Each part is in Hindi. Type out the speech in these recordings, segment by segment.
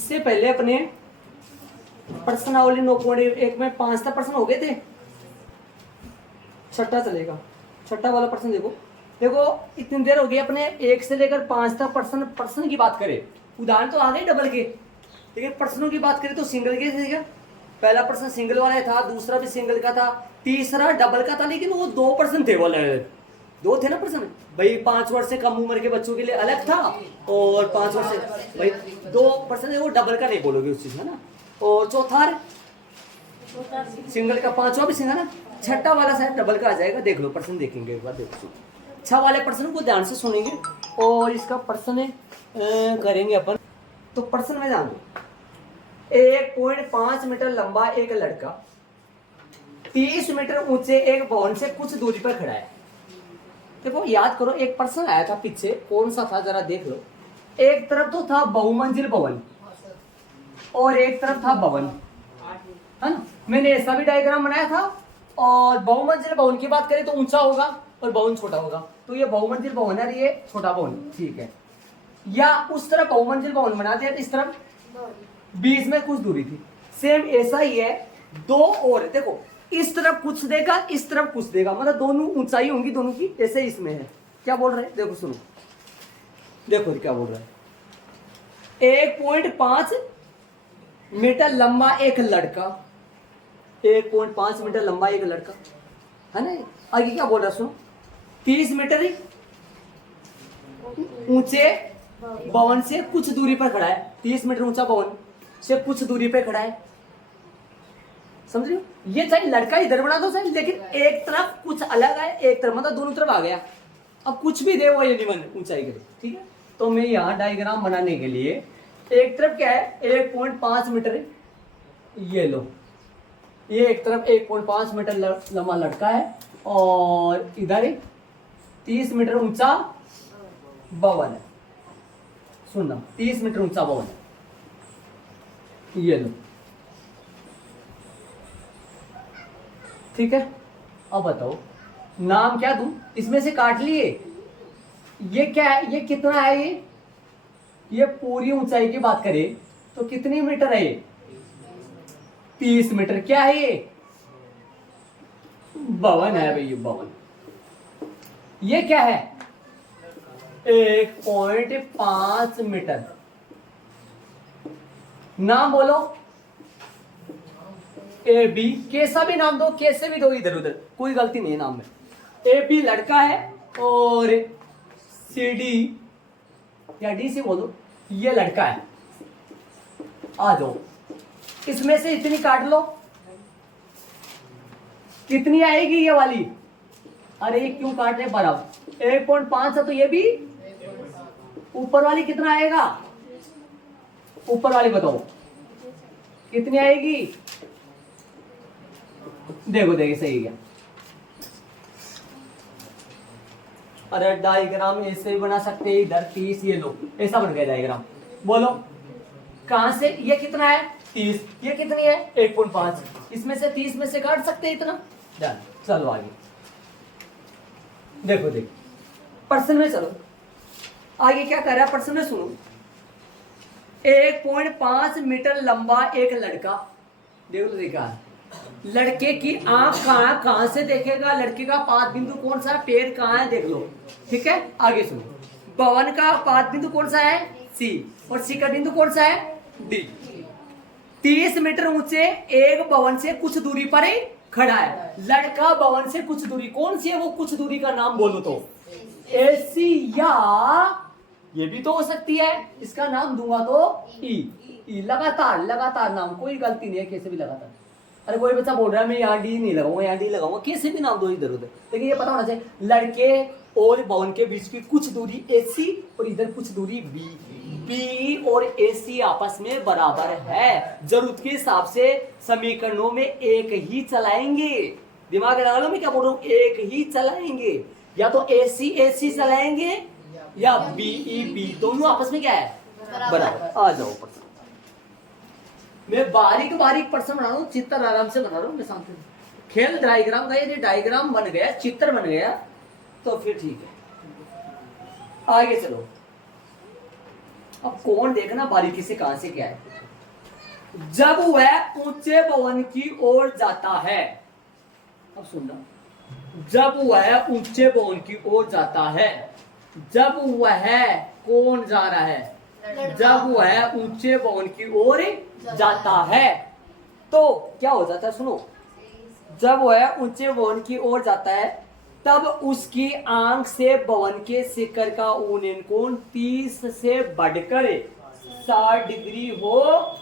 इससे पहले अपने प्रश्नावली 9.1 में 5 तक प्रश्न हो गए थे। छठा चलेगा, छठा वाला प्रश्न देखो। देखो इतनी देर हो गई अपने 1 से लेकर 5 तक प्रश्न की बात करें। उदाहरण तो आ गए डबल के, लेकिन प्रश्नों की बात करें तो सिंगल के थे क्या। पहला प्रश्न सिंगल वाला था, दूसरा भी सिंगल का था, तीसरा डबल का था, लेकिन वो 2 प्रश्न थे, वाले 2 थे ना प्रश्न भाई। 5 वर्ष से कम उम्र के बच्चों के लिए अलग था, और 5 वर्ष से भाई 2 प्रश्न वो डबल का नहीं बोलोगे उस चीज में ना। और चौथा सिंगल का, 5वां भी सिंगल ना। छठा वाला शायद डबल का आ जाएगा, देख लो प्रश्न देखेंगे एक बार, देखो 6 वाले प्रश्न को ध्यान से सुनेंगे और इसका प्रश्न करेंगे अपन। तो प्रश्न में जानो, 1.5 मीटर लंबा एक लड़का 30 मीटर ऊंचे एक भवन से कुछ दूरी पर खड़ा है। देखो याद करो, एक प्रश्न आया था पीछे, कौन सा था जरा देख लो। एक तरफ तो था बहुमंजिल भवन और एक तरफ था भवन, है ना। मैंने ऐसा भी डायग्राम बनाया था, और बहुमंजिल भवन की बात करें तो ऊंचा होगा और भवन छोटा होगा। तो ये बहुमंजिल भवन है, ये छोटा भवन, ठीक है। या उस तरफ बहुमंजिल भवन बना दिया, इस तरफ बीच में कुछ दूरी थी। सेम ऐसा ही है, 2 और देखो, इस तरफ कुछ देगा, इस तरफ कुछ देगा, मतलब दोनों ऊंचाई होंगी दोनों की। ऐसे इसमें है, क्या बोल रहे हैं देखो सुनो, देखो क्या बोल रहा है। 1.5 मीटर लंबा एक लड़का, 1.5 मीटर लंबा एक लड़का, है ना। आगे क्या बोल रहा है सुनो, 30 मीटर ऊंचे भवन से कुछ दूरी पर खड़ा है। 30 मीटर ऊंचा भवन से कुछ दूरी पर खड़ा है, समझ रहे हो। ये चाहे लड़का इधर बना दो चाहे, लेकिन एक तरफ कुछ अलग है, एक तरफ मतलब दोनों तरफ आ गया। अब कुछ भी दे वो ये निबंध ऊंचाई के, ठीक है। तो मैं यहाँ डायग्राम बनाने के लिए, एक तरफ क्या है 1.5 मीटर, ये लो, ये एक तरफ 1.5 मीटर लंबा लड़का है, और इधर 30 मीटर ऊंचा भवन है। सुनना, 30 मीटर ऊंचा भवन है, ये लो, ठीक है। अब बताओ नाम क्या दूं, इसमें से काट लिए। ये क्या है, ये कितना है, ये पूरी ऊंचाई की बात करें तो कितनी मीटर है, ये 30 मीटर। क्या है ये, भवन है भाई, ये भवन। ये क्या है, 1.5 मीटर। नाम बोलो, ए बी, कैसा भी नाम दो, कैसे भी दो, इधर उधर कोई गलती नहीं है नाम में। ए बी लड़का है, और सी डी या डी सी बोलो, ये लड़का है। आ जाओ, इसमें से इतनी काट लो, कितनी आएगी ये वाली। अरे ये क्यों काट रहे बराबर, 1.5 है तो ये भी। ऊपर वाली कितना आएगा, ऊपर वाली बताओ कितनी आएगी। देखो देखिए सही क्या। अरे डायग्राम ऐसे भी बना सकते हैं, इधर 30, ये लो ऐसा बन गया डायग्राम। बोलो कहां से, ये कितना है 30, ये कितनी है 1.5, इसमें से 30 में से काट सकते हैं इतना। चलो आगे देखो, देखो प्रश्न में चलो, आगे क्या कर रहा है प्रश्न में सुनो। 1.5 मीटर लंबा एक लड़का, देखो देखा, लड़के की आंख कहां से देखेगा, लड़के का पाद बिंदु कौन सा है, पैर कहां है देख लो, ठीक है। आगे सुनो, भवन का पाद बिंदु कौन सा है सी, और सी का बिंदु कौन सा है डी। 30 मीटर ऊंचे एक भवन से कुछ दूरी पर ही खड़ा है। लड़का भवन से कुछ दूरी, कौन सी है वो कुछ दूरी का नाम बोलो तो, एसी, या ये भी तो हो सकती है, इसका नाम दूंगा तो ई। लगातार लगातार नाम, कोई गलती नहीं है, कैसे भी लगातार। अरे कोई बच्चा बोल रहा है मैं यहाँ डी नहीं लगाऊंगा, यहाँ डी लगाऊंगा, कैसे भी नाम दो इधर उधर, लेकिन ये पता होना चाहिए लड़के और भवन के बीच की कुछ दूरी एसी, और इधर कुछ दूरी बी। बी और एसी आपस में बराबर है। जरूरत के हिसाब से समीकरणों में एक ही चलाएंगे। दिमाग लगा लो मैं क्या बोल रहा हूँ, एक ही चलाएंगे। या तो एसी एसी चलाएंगे, या बी ई बी, दोनों आपस में क्या है बराबर। आ जाओ प्रश्न, मैं बारीक बारीक प्रश्न बना रहा हूँ, चित्र आराम से बना रहा हूँ मैं शांति। खेल डायग्राम का, यदि डायग्राम बन गया, चित्र बन गया तो फिर ठीक है। आगे चलो, अब कोण देखना बारीकी से कहां से क्या है। जब वह ऊंचे भवन की ओर जाता है, अब सुनना, जब वह ऊंचे भवन की ओर जाता है, जब वह कौन जा रहा है, जब वह ऊंचे भवन की ओर जाता है तो क्या हो जाता है, सुनो, जब वह ऊंचे भवन की ओर जाता है तब उसकी आंख से भवन के शिखर का ऊंचन कोण 30 से बढ़कर 60 डिग्री हो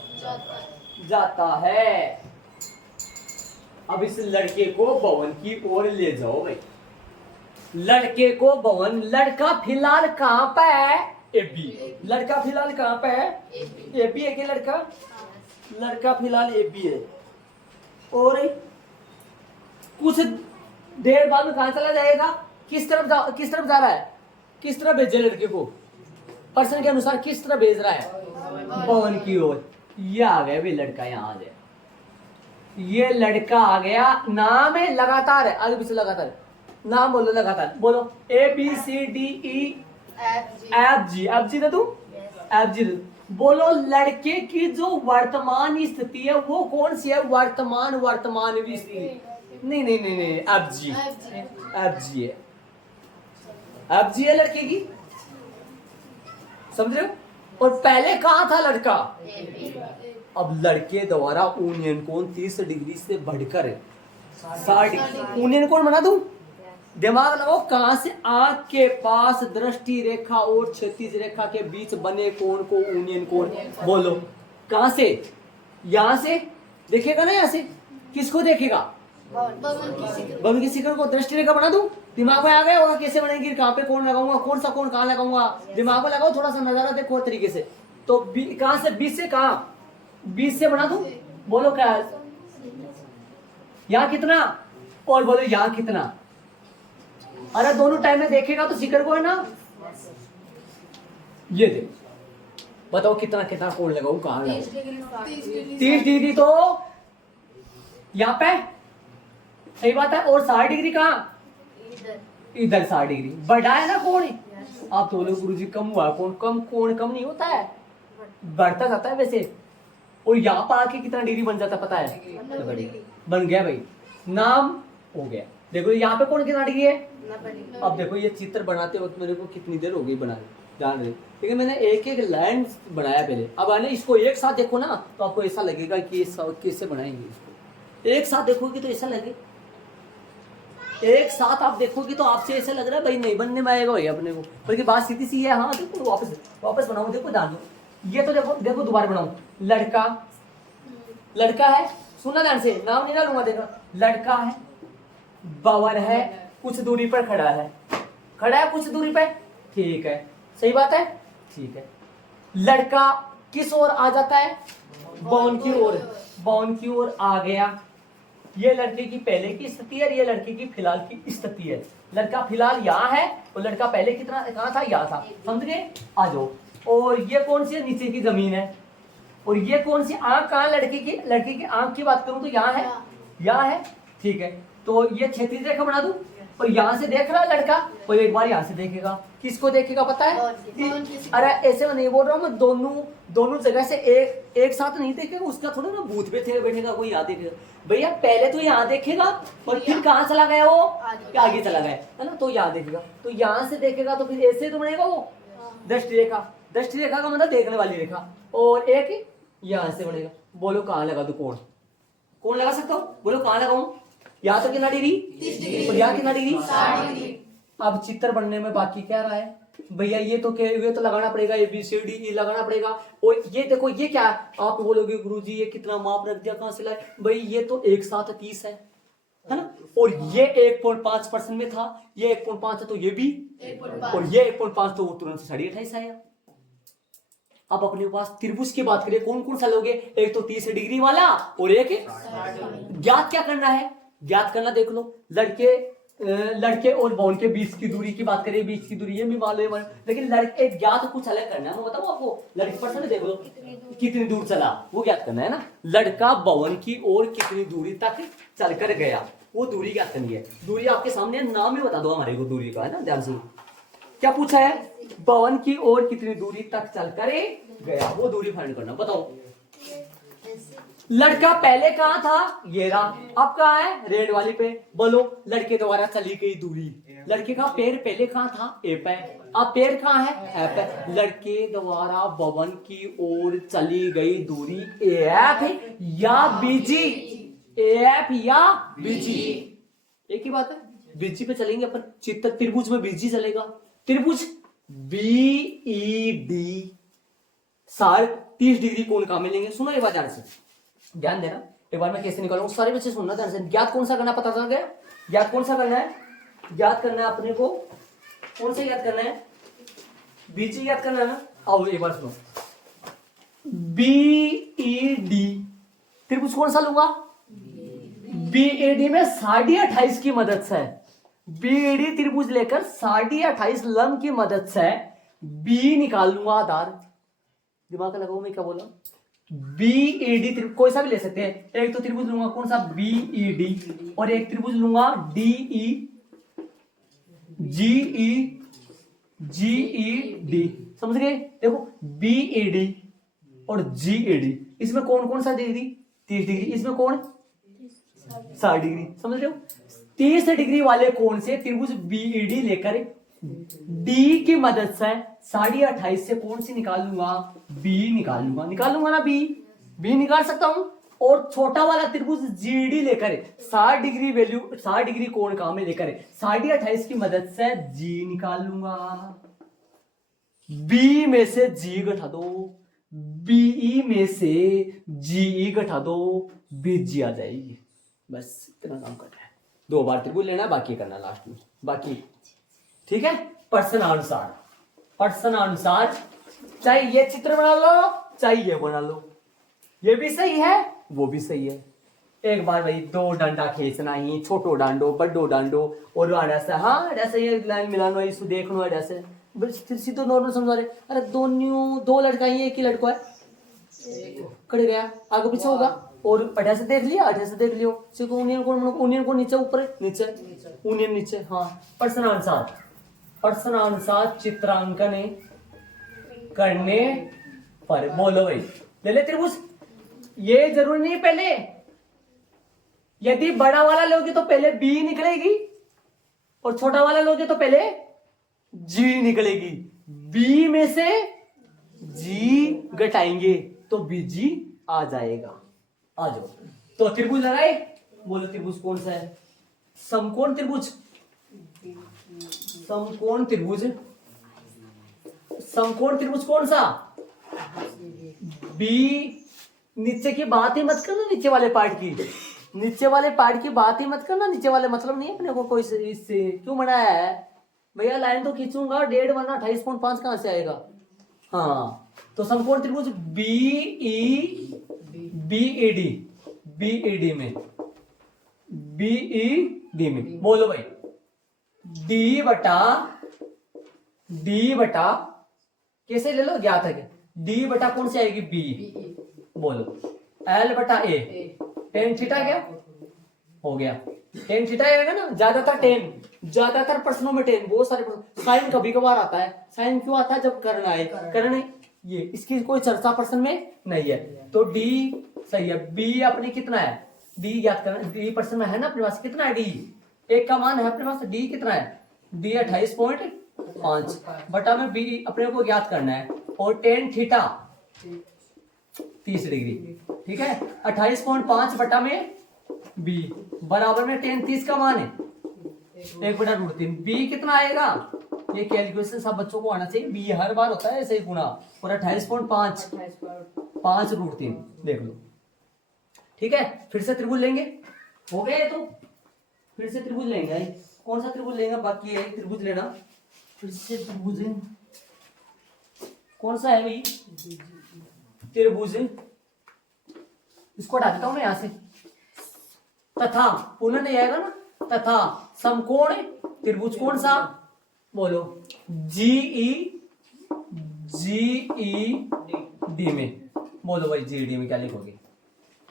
जाता है। अब इस लड़के को भवन की ओर ले जाओ भाई, लड़के को भवन, लड़का फिलहाल कहां पे है, एबी, लड़का फिलहाल कहां पे है, एबी है क्या लड़का, लड़का फिलहाल एबी है। और कुछ देर बाद में कहां चला जाएगा, किस तरफ जा रहा है, किस तरफ भेजे लड़के को, पर्सन के अनुसार किस तरफ भेज रहा है, भवन की ओर। ये आ गया भी लड़का, यहाँ आ गया, ये लड़का आ गया, नाम है लगातार है, आगे पीछे लगातार, नाम बोलो लगातार, बोलो ABCDE FG दे दूं, FG दे दूं। बोलो लड़के की जो वर्तमान स्थिति है वो कौन सी है, वर्तमान स्थिति, नहीं FG है, FG है लड़के की, समझ रहे हो। और पहले कहाँ था लड़का, अब लड़के द्वारा ऊनियन कोण 30 डिग्री से बढ़कर 60 डिग्री, ऊनियन कोण बना दूं, दिमाग लगाओ, कहां से आंख के पास दृष्टि रेखा और क्षैतिज रेखा के बीच बने कोण को ऊनियन कोण बोलो, कहां से, यहां से देखेगा ना, यहां से किसको देखेगा, भवन की शिखर को दृष्टि रेखा बना दूं, दिमाग में आ गया होगा कैसे बनेगी, कहां पे कोण लगाऊंगा, कौन सा कोण कहां लगाऊंगा, दिमाग में लगाओ, थोड़ा सा नजारा देखो तरीके से। तो कहां से, बीच से, कहां, बीच से बना दूं, बोलो क्या, यहां कितना, और बोलो यहां कितना, अरे दोनों टाइम में देखेगा तो शिखर को है ना, ये देखो, बताओ कितना कितना कोण लगाऊं, कहां लगाऊं, 30 डिग्री तो यहां पे, सही बात है, और 60 डिग्री कहां, इधर 60 डिग्री, बढ़ा है ना कोण, आप तो लोग गुरुजी कम हुआ कोण, कोण कम नहीं होता है, बढ़ता जाता है वैसे। और यहाँ पर आके कितना डिग्री बन जाता पता है, बन गया भाई, नाम हो गया। देखो यहाँ पे कोण कितना डिग्री है, अब देखो ये चित्र बनाते वक्त मेरे को कितनी देर हो गई बनाने, जान रहे, लेकिन मैंने एक एक लाइन बनाया पहले, अब आने इसको एक साथ देखो ना तो आपको ऐसा लगेगा कि कैसे बनाएंगे इसको, एक साथ देखोगे तो ऐसा लगे, एक साथ आप देखोगे तो आपसे ऐसा लग रहा है भाई नहीं बनने में आएगा भैया अपने को, बल्कि बात सीधी सी है। हाँ देखो वापस बनाऊं, देखो ध्यान दो, ये तो देखो दोबारा बनाऊं, लड़का है, सुनना ध्यान से, नाम नहीं डालूंगा, देखो लड़का है, भवन है, कुछ दूरी पर खड़ा है कुछ दूरी पर, ठीक है, सही बात है, ठीक है। लड़का किस ओर आ जाता है, भवन की ओर आ गया, ये लड़के की पहले की स्थिति है, ये लड़के की फिलहाल की स्थिति है। लड़का फिलहाल यहाँ है और लड़का पहले कितना कहाँ था, यहाँ था, समझ गए, आ जाओ। और ये कौन सी है, नीचे की जमीन है, और ये कौन सी आंख कहाँ, लड़के की आंख की बात करूं तो यहाँ है, ठीक है। तो ये क्षैतिज रेखा बना दूं, और यहाँ से देख रहा है लड़का, और एक बार यहाँ से देखेगा, किसको देखेगा पता है, अरे ऐसे में नहीं बोल रहा हूँ मैं, दोनों जगह से एक साथ नहीं देखेगा, उसका थोड़ा ना बूथ पे बैठेगा कोई, यहाँ देखेगा भैया, पहले तो यहाँ देखेगा और फिर कहाँ चला गया वो, आगे चला गया है ना, तो यहाँ देखेगा, तो यहाँ से देखेगा तो फिर ऐसे तो बनेगा वो दृष्टि रेखा का मतलब देखने वाली रेखा, और एक यहाँ से बनेगा। बोलो कहाँ लगा दो कोण लगा सकता हूँ, बोलो कहाँ लगाऊं, यहाँ तो कितना डिग्री, और यहाँ कितना डिग्री, 60 डिग्री। अब चित्र बनने में बाकी क्या रहा है भैया, ये तो लगाना पड़ेगा, ABCDE लगाना पड़ेगा, और ये देखो ये क्या, आप बोलोगे गुरुजी ये कितना माप रख दिया, कहाँ से लाए भाई, ये तो एक साथ 30 है ना, और ये 1.5% में था, ये 1.5 है तो ये भी, और ये 1.5 तो तुरंत 28.5 आया। अब अपने पास त्रिभुज की बात करें, कौन कौन सा लोगे, एक तो 30 डिग्री वाला और एक ज्ञात क्या करना है, ज्ञात करना देख लो, लड़के और भवन के बीच की दूरी की बात करें, बीच की दूरी ये भी मालूम है, लेकिन लड़के ज्ञात कुछ अलग करना है, मैं बताऊं आपको, लड़के पर्सन देख लो कितनी दूर चला, वो ज्ञात करना है ना, लड़का भवन की ओर कितनी दूरी तक चलकर गया, वो दूरी ज्ञात करनी है। दूरी आपके सामने नाम ही बता दो हमारे को दूरी का, है ना, ध्यान से क्या पूछा है, भवन की ओर कितनी दूरी तक चल कर गया, वो दूरी फाइंड करना। बताओ लड़का पहले कहां था, ये रहा, अब कहां है, रेड वाली पे। बोलो लड़के द्वारा चली गई दूरी, लड़के का पैर पहले कहां था, ए पे, अब पैर कहां है, ए पे। लड़के द्वारा भवन की ओर चली गई दूरी एफ या बीजी, एफ या बीजी, एक ही बात है। बीजी पे चलेंगे अपन, चित्र त्रिभुज में बीजी चलेगा, त्रिभुज बीईडी 30 डिग्री कोण का मिलेंगे। सुनो एक बार ध्यान से, ध्यान देना, एक बार मैं कैसे निकालूंगा, सारे बच्चे सुनना ध्यान से। ज्ञात कौन सा करना पता चल गया, ज्ञात कौन सा करना है, ज्ञात करना है अपने को, कौन सा ज्ञात करना है, बीजी ज्ञात करना है ना। आओ एक बार सुनो, बीईडी त्रिभुज कौन सा लूंगा, बीईडी में 28.5 की मदद से, बीईडी त्रिभुज लेकर 28.5 लंब की मदद से बी निकाल लूंगा आधार। दिमाग लगाओ, मैं क्या बोला, बीईडी त्रिभुज कोई सा भी ले सकते हैं, एक तो त्रिभुज लूंगा कौन सा, बीईडी, और एक त्रिभुज लूंगा डीई जीईडी, समझ गए। देखो बीईडी और जीईडी, इसमें कौन कौन सा डिग्री, 30 डिग्री, इसमें कौन 60 डिग्री, समझ रहे हो। 30 डिग्री वाले कोण से त्रिभुज बीईडी लेकर डी की मदद से 28.5 से कौन सी निकाल लूंगा, बी निकाल लूंगा ना, बी निकाल सकता हूं। और छोटा वाला त्रिभुज जीडी लेकर 60 डिग्री वैल्यू, 60 डिग्री कोण का में लेकर 28.5 की मदद से जी निकाल लूंगा। बी में से जी घटा दो, बीई में से जीई घटा दो, बीजी आ जाएगी। बस इतना काम करना है, 2 बार त्रिभुज लेना है, बाकी करना लास्ट में, बाकी ठीक है। प्रश्नानुसार, प्रश्नानुसार चाहे ये चित्र बना लो, चाहे ये बना लो, ये भी सही है, वो भी सही है। एक बार भाई 2 डंडा खींचना ही, छोटो डांडो बड़ो डांडो, और ऐसा, हाँ ऐसे ये लाइन मिलानो, इसको देखनो है ऐसे, फिर सीधो नॉर्मल समझा रहे। अरे दो लड़का ही, एक ही लड़का है, कट गया, आगे पीछे होगा, और अठे से देख लिया, अठे से देख लियो, सीखो यूनियन को नीचे ऊपर, नीचे यूनियन नीचे, हाँ। प्रश्नानुसार, प्रश्नानुसार चित्रांकन करने पर, बोलो भाई ले ले त्रिभुज, ये जरूरी नहीं पहले, यदि बड़ा वाला लोगे तो पहले बी निकलेगी, और छोटा वाला लोगे तो पहले जी निकलेगी, बी में से जी घटाएंगे तो बीजी आ जाएगा। आ जाओ, तो त्रिभुज लगाए, बोलो त्रिभुज कौन सा है, समकोण त्रिभुज, समकोण त्रिभुज, समकोण त्रिभुज कौन सा, बी। नीचे की बात ही मत करना, नीचे वाले पार्ट की, नीचे वाले पार्ट की बात ही मत करना, नीचे वाले मतलब नहीं अपने को कोई इससे क्यों बनाया है भैया, लाइन तो खींचूंगा 1.5 वरना 28.5 कहां से आएगा। हाँ तो समकोण त्रिभुज बीईडी में, बीईडी में बोलो भाई, डी बटा कैसे ले लो, ज्ञात है क्या, डी बटा कौन सी आएगी, बी, बोलो एल बटा ए, टेन थीटा क्या हो गया, टेन थीटा आएगा ना, ज्यादातर प्रश्नों में टेन, बहुत सारे प्रश्न, साइन कभी कभार आता है, साइन क्यों आता है, जब कर्ण आए, कर्ण ये इसकी कोई चर्चा प्रश्न में नहीं है, तो डी सही है। बी अपने कितना है, डी याद करना, डी प्रश्न में है ना अपने पास, कितना है डी, एक का मान है अपने पास, डी कितना है, डी 28.5 बटा में बी अपने को ज्ञात करना है, और टेन थीटा 30 डिग्री, ठीक है, 28.5 बटा में बी बराबर में टेन 30 का मान है 1/√3, बी कितना आएगा, ये कैलकुलेशन सब बच्चों को आना चाहिए, बी हर बार होता है ऐसे ही गुना, और 28.5 5√3 देख लो, ठीक है। फिर से त्रिभुज लेंगे, हो गए तो फिर से त्रिभुज लेंगे, कौन सा त्रिभुज लेंगे, बाकी है त्रिभुज लेना, फिर से त्रिभुज कौन सा है भाई, त्रिभुज, इसको हटा देता हूं मैं यहां से, तथा पुनः नहीं आएगा ना, तथा समकोण त्रिभुज कौन सा, बोलो जीईडी में, बोलो भाई जीईडी में क्या लिखोगे,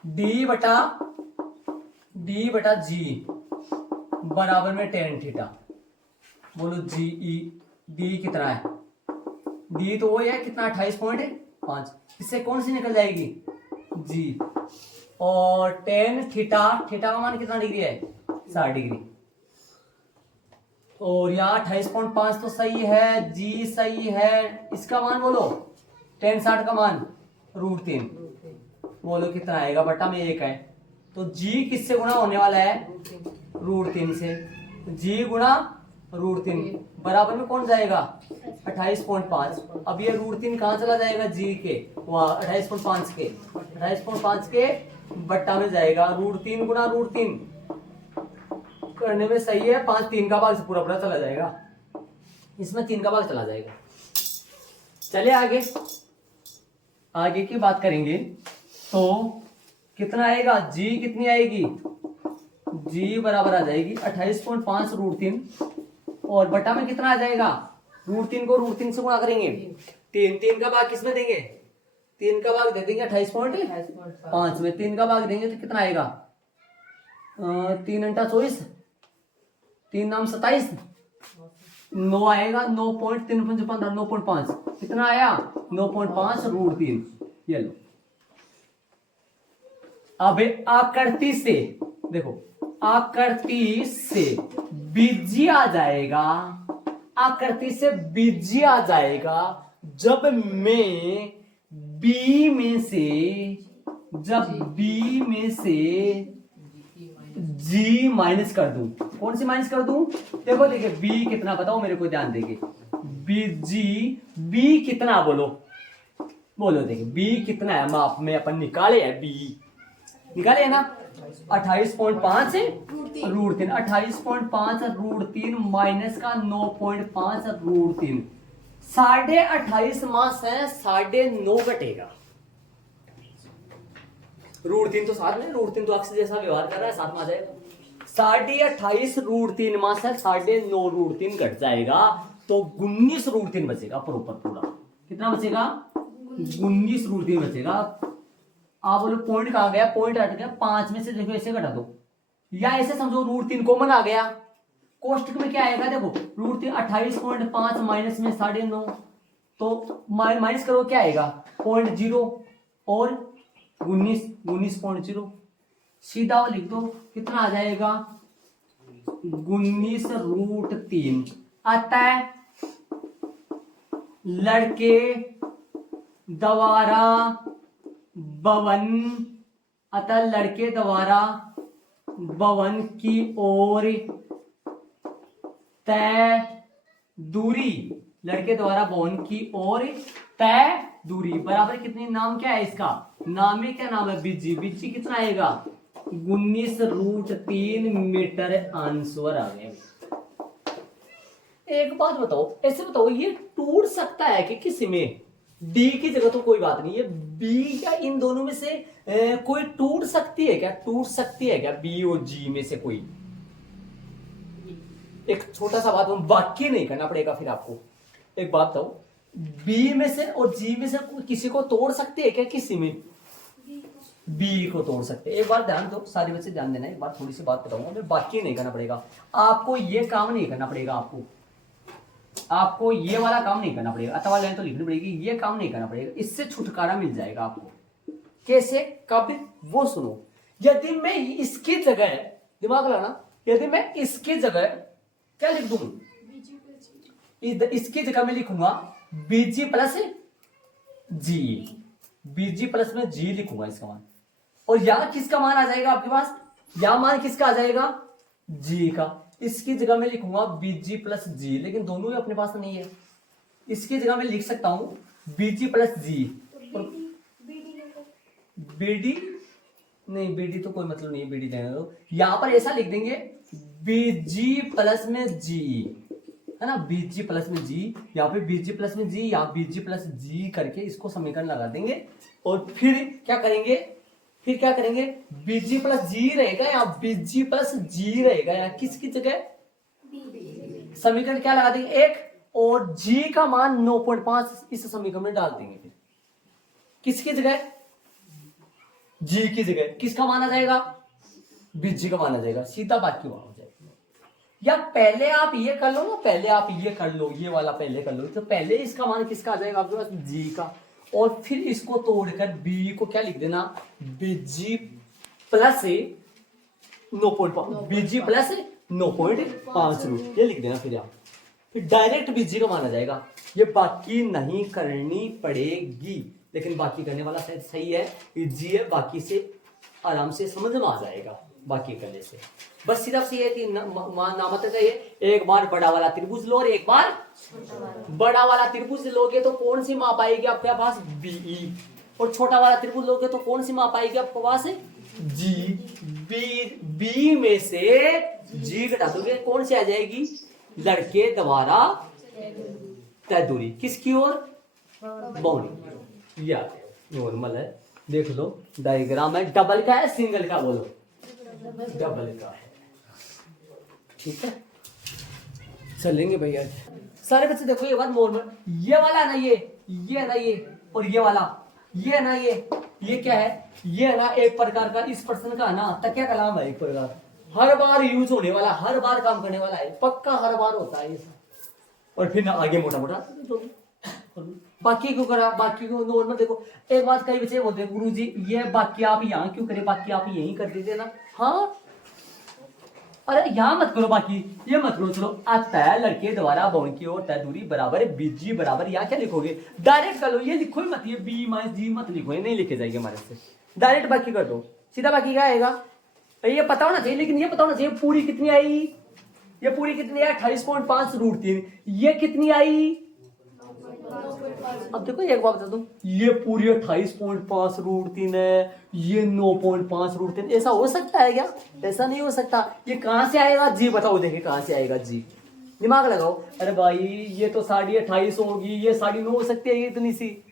डी बटा जी बराबर में टेन थीटा, बोलो जीई डी कितना है, डी तो वो है कितना 28.5, इससे कौन सी निकल जाएगी जी। और टेन थीटा, थीटा का मान कितना डिग्री है 60 डिग्री। और यहाँ 28.5 तो सही है, जी सही है, इसका मान बोलो टेन 60 का मान √3 बोलो कितना आएगा, बटा में 1 है तो जी किससे गुणा होने वाला है √3 से, जी गुणा √3 बराबर में कौन जाएगा 28.5। अब ये √3 कहाँ चला जाएगा जी के वहाँ 28.5 के, 28.5 के बट्टा में जाएगा, √3 गुणा √3 करने में सही है 5, 3 का भाग से पूरा पूरा चला जाएगा, इसमें 3 का भाग चला जाएगा। चलिए आगे, आगे की बात करेंगे तो कितना आएगा, जी कितनी आएगी, जी बराबर आ जाएगी 28.5 √3 और बटा में कितना आ जाएगा, √3 को √3 से गुणा करेंगे, 3 का भाग किसमें देंगे, 3 का भाग दे देंगे 28.5 में, 3 का भाग देंगे तो कितना आएगा 3 × 24, 3 9 27, 9 आएगा, 9.3 × 15 9.5 कितना आया 9.5 √3। ये लो अब आकृति से देखो, आकृति से बीजी आ जाएगा, आकृति से बीजी आ जाएगा जब मैं बी में से, जब बी में से जी माइनस कर दूं, कौन सी माइनस कर दूं, देखो देखिए बी कितना बताओ मेरे को, ध्यान देंगे बी जी, बी कितना बोलो, बोलो देखिए बी कितना है, माप में अपन निकाले है, बी निकाले है ना 28.5 √3, 28.5 √3 माइनस का 9.5 √3, 28.5 मास है 9.5 घटेगा, √3 तो साथ में, √3 तो अक्स जैसा व्यवहार कर रहा है, साथ में आ जाएगा 28.5 √3 मास है 9.5 √3 घट जाएगा तो 19 √3 बचेगा प्रॉपर पूरा, कितना बचेगा 19 √3 बचेगा। आप बोलो पॉइंट कहां गया, पॉइंट हट गया 5 में से, देखो ऐसे घटा दो या ऐसे समझो √3 कॉमन आ गया, कोष्टक में क्या आएगा देखो √3 28.5 माइनस में 9.5 तो माइनस करो क्या आएगा 0.0 और 19.0 सीधा लिख दो कितना आ जाएगा 19 √3। अतः लड़के द्वारा भवन, अतः लड़के द्वारा भवन की ओर तय दूरी, लड़के द्वारा भवन की ओर तय दूरी बराबर कितनी, नाम क्या है इसका, नाम में क्या नाम है बीजी, बीजी कितना आएगा 19 √3 मीटर आंसर आ गया। एक बात बताओ, ऐसे बताओ ये टूट सकता है कि किसी में, डी की जगह तो कोई बात नहीं है, बी या इन दोनों में से कोई टूट सकती है क्या, टूट सकती है क्या बी और जी में से कोई, एक छोटा सा बात वाक्य नहीं करना पड़ेगा फिर आपको, एक बात बताओ बी में से और जी में से किसी को तोड़ सकते हैं क्या, किसी में बी को तोड़ सकते हैं। एक बार ध्यान दो, सारे बच्चे ध्यान देना, एक बार थोड़ी सी बात बताऊंगा मैं, वाक्य नहीं करना पड़ेगा आपको, ये काम नहीं करना पड़ेगा आपको ये वाला काम नहीं करना पड़ेगा, अथवा लाइन तो लिखनी पड़ेगी, ये काम नहीं करना पड़ेगा, इससे छुटकारा मिल जाएगा आपको। कैसे, कब, वो सुनो। यदि मैं इसकी जगह, दिमाग लगाना, यदि मैं इसकी जगह क्या लिख दूं, इसकी जगह में लिखूंगा बीजी प्लस जी, बीजी प्लस में जी लिखूंगा इसका मान, और यहां किसका मान आ जाएगा आपके पास, यहां मान किसका आ जाएगा जी का, इसकी जगह में लिखूंगा बीजी प्लस जी, लेकिन दोनों ही अपने पास नहीं है, इसकी जगह में लिख सकता हूं बीजी प्लस जी, बीडी नहीं, बीडी तो कोई मतलब नहीं है, बीडी लेने दो, यहां पर ऐसा लिख देंगे बीजी प्लस में जी, है ना, बीजी प्लस में जी, यहाँ पे बीजी प्लस में जी, यहाँ बीजी प्लस जी करके इसको समीकरण लगा देंगे, और फिर क्या करेंगे, फिर क्या करेंगे बीजी प्लस जी रहेगा या बीजी प्लस जी रहेगा, या किसकी जगह समीकरण क्या लगा देंगे एक, और जी का मान 9.5 इस समीकरण में डाल देंगे, फिर किसकी जगह जी की जगह किसका मान आ जाएगा बीजी का मान आ जाएगा, सीधा बात की वहां हो जाएगी। या पहले आप ये कर लो ना, पहले आप ये कर लो, ये वाला पहले कर लो, तो पहले इसका मान किसका आ जाएगा आपके पास, जी का, और फिर इसको तोड़कर बी को क्या लिख देना, बीजी प्लस 9.5, बीजी प्लस 9.5 रूट, ये लिख देना फिर आप, फिर डायरेक्ट बीजी का माना जाएगा। ये बाकी नहीं करनी पड़ेगी, लेकिन बाकी करने वाला शायद सही है, जी है, बाकी से आराम से समझ में आ जाएगा बाकी करने से। बस सिर्फ से ये कि नामत का ये, एक बार बड़ा वाला त्रिभुज लो और एक बार बड़ा वाला त्रिभुज लोगे तो कौन सी माप आएगी आपके पास, बीई, और छोटा वाला त्रिभुज लोगे तो कौन सी माप आएगी आपके पास, जी। बी में से जी घटा दोगे, कौन सी आ जाएगी, लड़के द्वारा तय दूरी, किसकी ओर, बाउंड्री, या नॉर्मल है। देख लो डायग्राम है, डबल का है सिंगल का, बोलो डबल का है, ठीक है। चलेंगे भैया सारे बच्चे, देखो ये बात नॉर्मल, ये वाला है ना, ये है ना, ये और ये वाला, ये है ना, ये क्या है, ये है ना एक प्रकार का इस प्रश्न का ना तकिया कलाम है, एक प्रकार हर बार यूज होने वाला, हर बार काम करने वाला है, पक्का हर बार होता है ये सब। और फिर ना आगे मोटा मोटा बाकी क्यों करा, बाकी को नॉर्मल। देखो एक बात कई बच्चे बोलते हैं गुरुजी ये बाकी आप यहाँ क्यों करें, बाकी आप यहीं कर देते ना, हाँ अरे यहाँ मत करो, बाकी ये मत करो, चलो आता है लड़के द्वारा बाउंड की ओर तय दूरी बराबर है बीजी बराबर, यहाँ क्या लिखोगे, डायरेक्ट कर लो, ये लिखो ही मत, ये बी माइनस जी मत लिखो, ये नहीं लिखे जाएंगे हमारे से, डायरेक्ट बाकी कर दो, सीधा बाकी क्या आएगा, ये पता होना चाहिए, लेकिन ये पता होना चाहिए पूरी कितनी आई, ये पूरी कितनी है 28.5 रूट 3, ये कितनी आई, अब देखो एक बात बता दूं, ये पूरी 28.5 रूट 3 है, ये 9.5 रूट 3, ऐसा हो सकता है क्या, ऐसा नहीं हो सकता, ये कहां से आएगा, जी बताओ, देखे कहां से आएगा, जी दिमाग लगाओ, अरे भाई ये तो 28.5 होगी, ये 9.5 हो सकती है, ये इतनी सी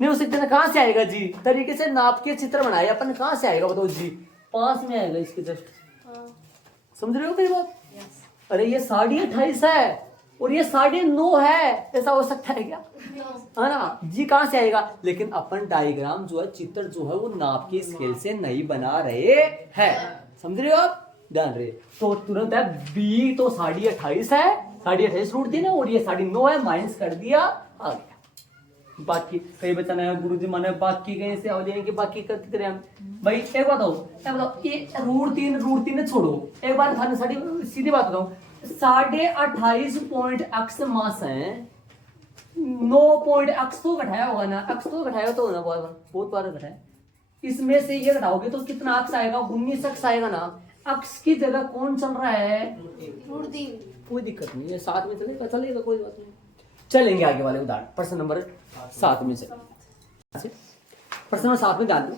नहीं हो सकती ना, कहां से आएगा जी, तरीके से नाप के चित्र बनाए अपन, कहां से आएगा बताओ, जी पास में आएगा इसके जस्ट, समझ रहे हो मेरी बात, अरे ये 28.5 है और ये 9.5 है, ऐसा हो सकता है क्या, है ना, जी कहां से आएगा, लेकिन अपन डायग्राम जो है, चित्र जो है वो नाप के स्केल से नहीं बना रहे हैं, समझ रहे हो आप, ध्यान रहे, तो तुरंत है बी तो 28.5 है, 28.5 रूट 3 है, और ये 9.5 है, माइनस कर दिया आ गया। बाकी कई बच्चा ना गुरुजी माने बाकी कहीं से आ जाएंगे, बाकी करते करें हम भाई, एक बात बताओ ये रूट 3 छोड़ो, एक बार थाने सीधी बात बताओ, 28.5 मास है, 9 तो घटाया होगा ना, अक्स तो घटाया तो ना, बहुत बार घटाया, इसमें से ये घटाओगे तो कितना अक्स आएगा, 19 अक्स आएगा ना, अक्स की जगह कौन चल रहा है, कोई दिक्कत नहीं है, साथ में चलेगा कोई बात नहीं, चलेंगे आगे वाले उदाहरण, प्रश्न नंबर 7 में से, प्रश्न नंबर 7 में ध्यान दो,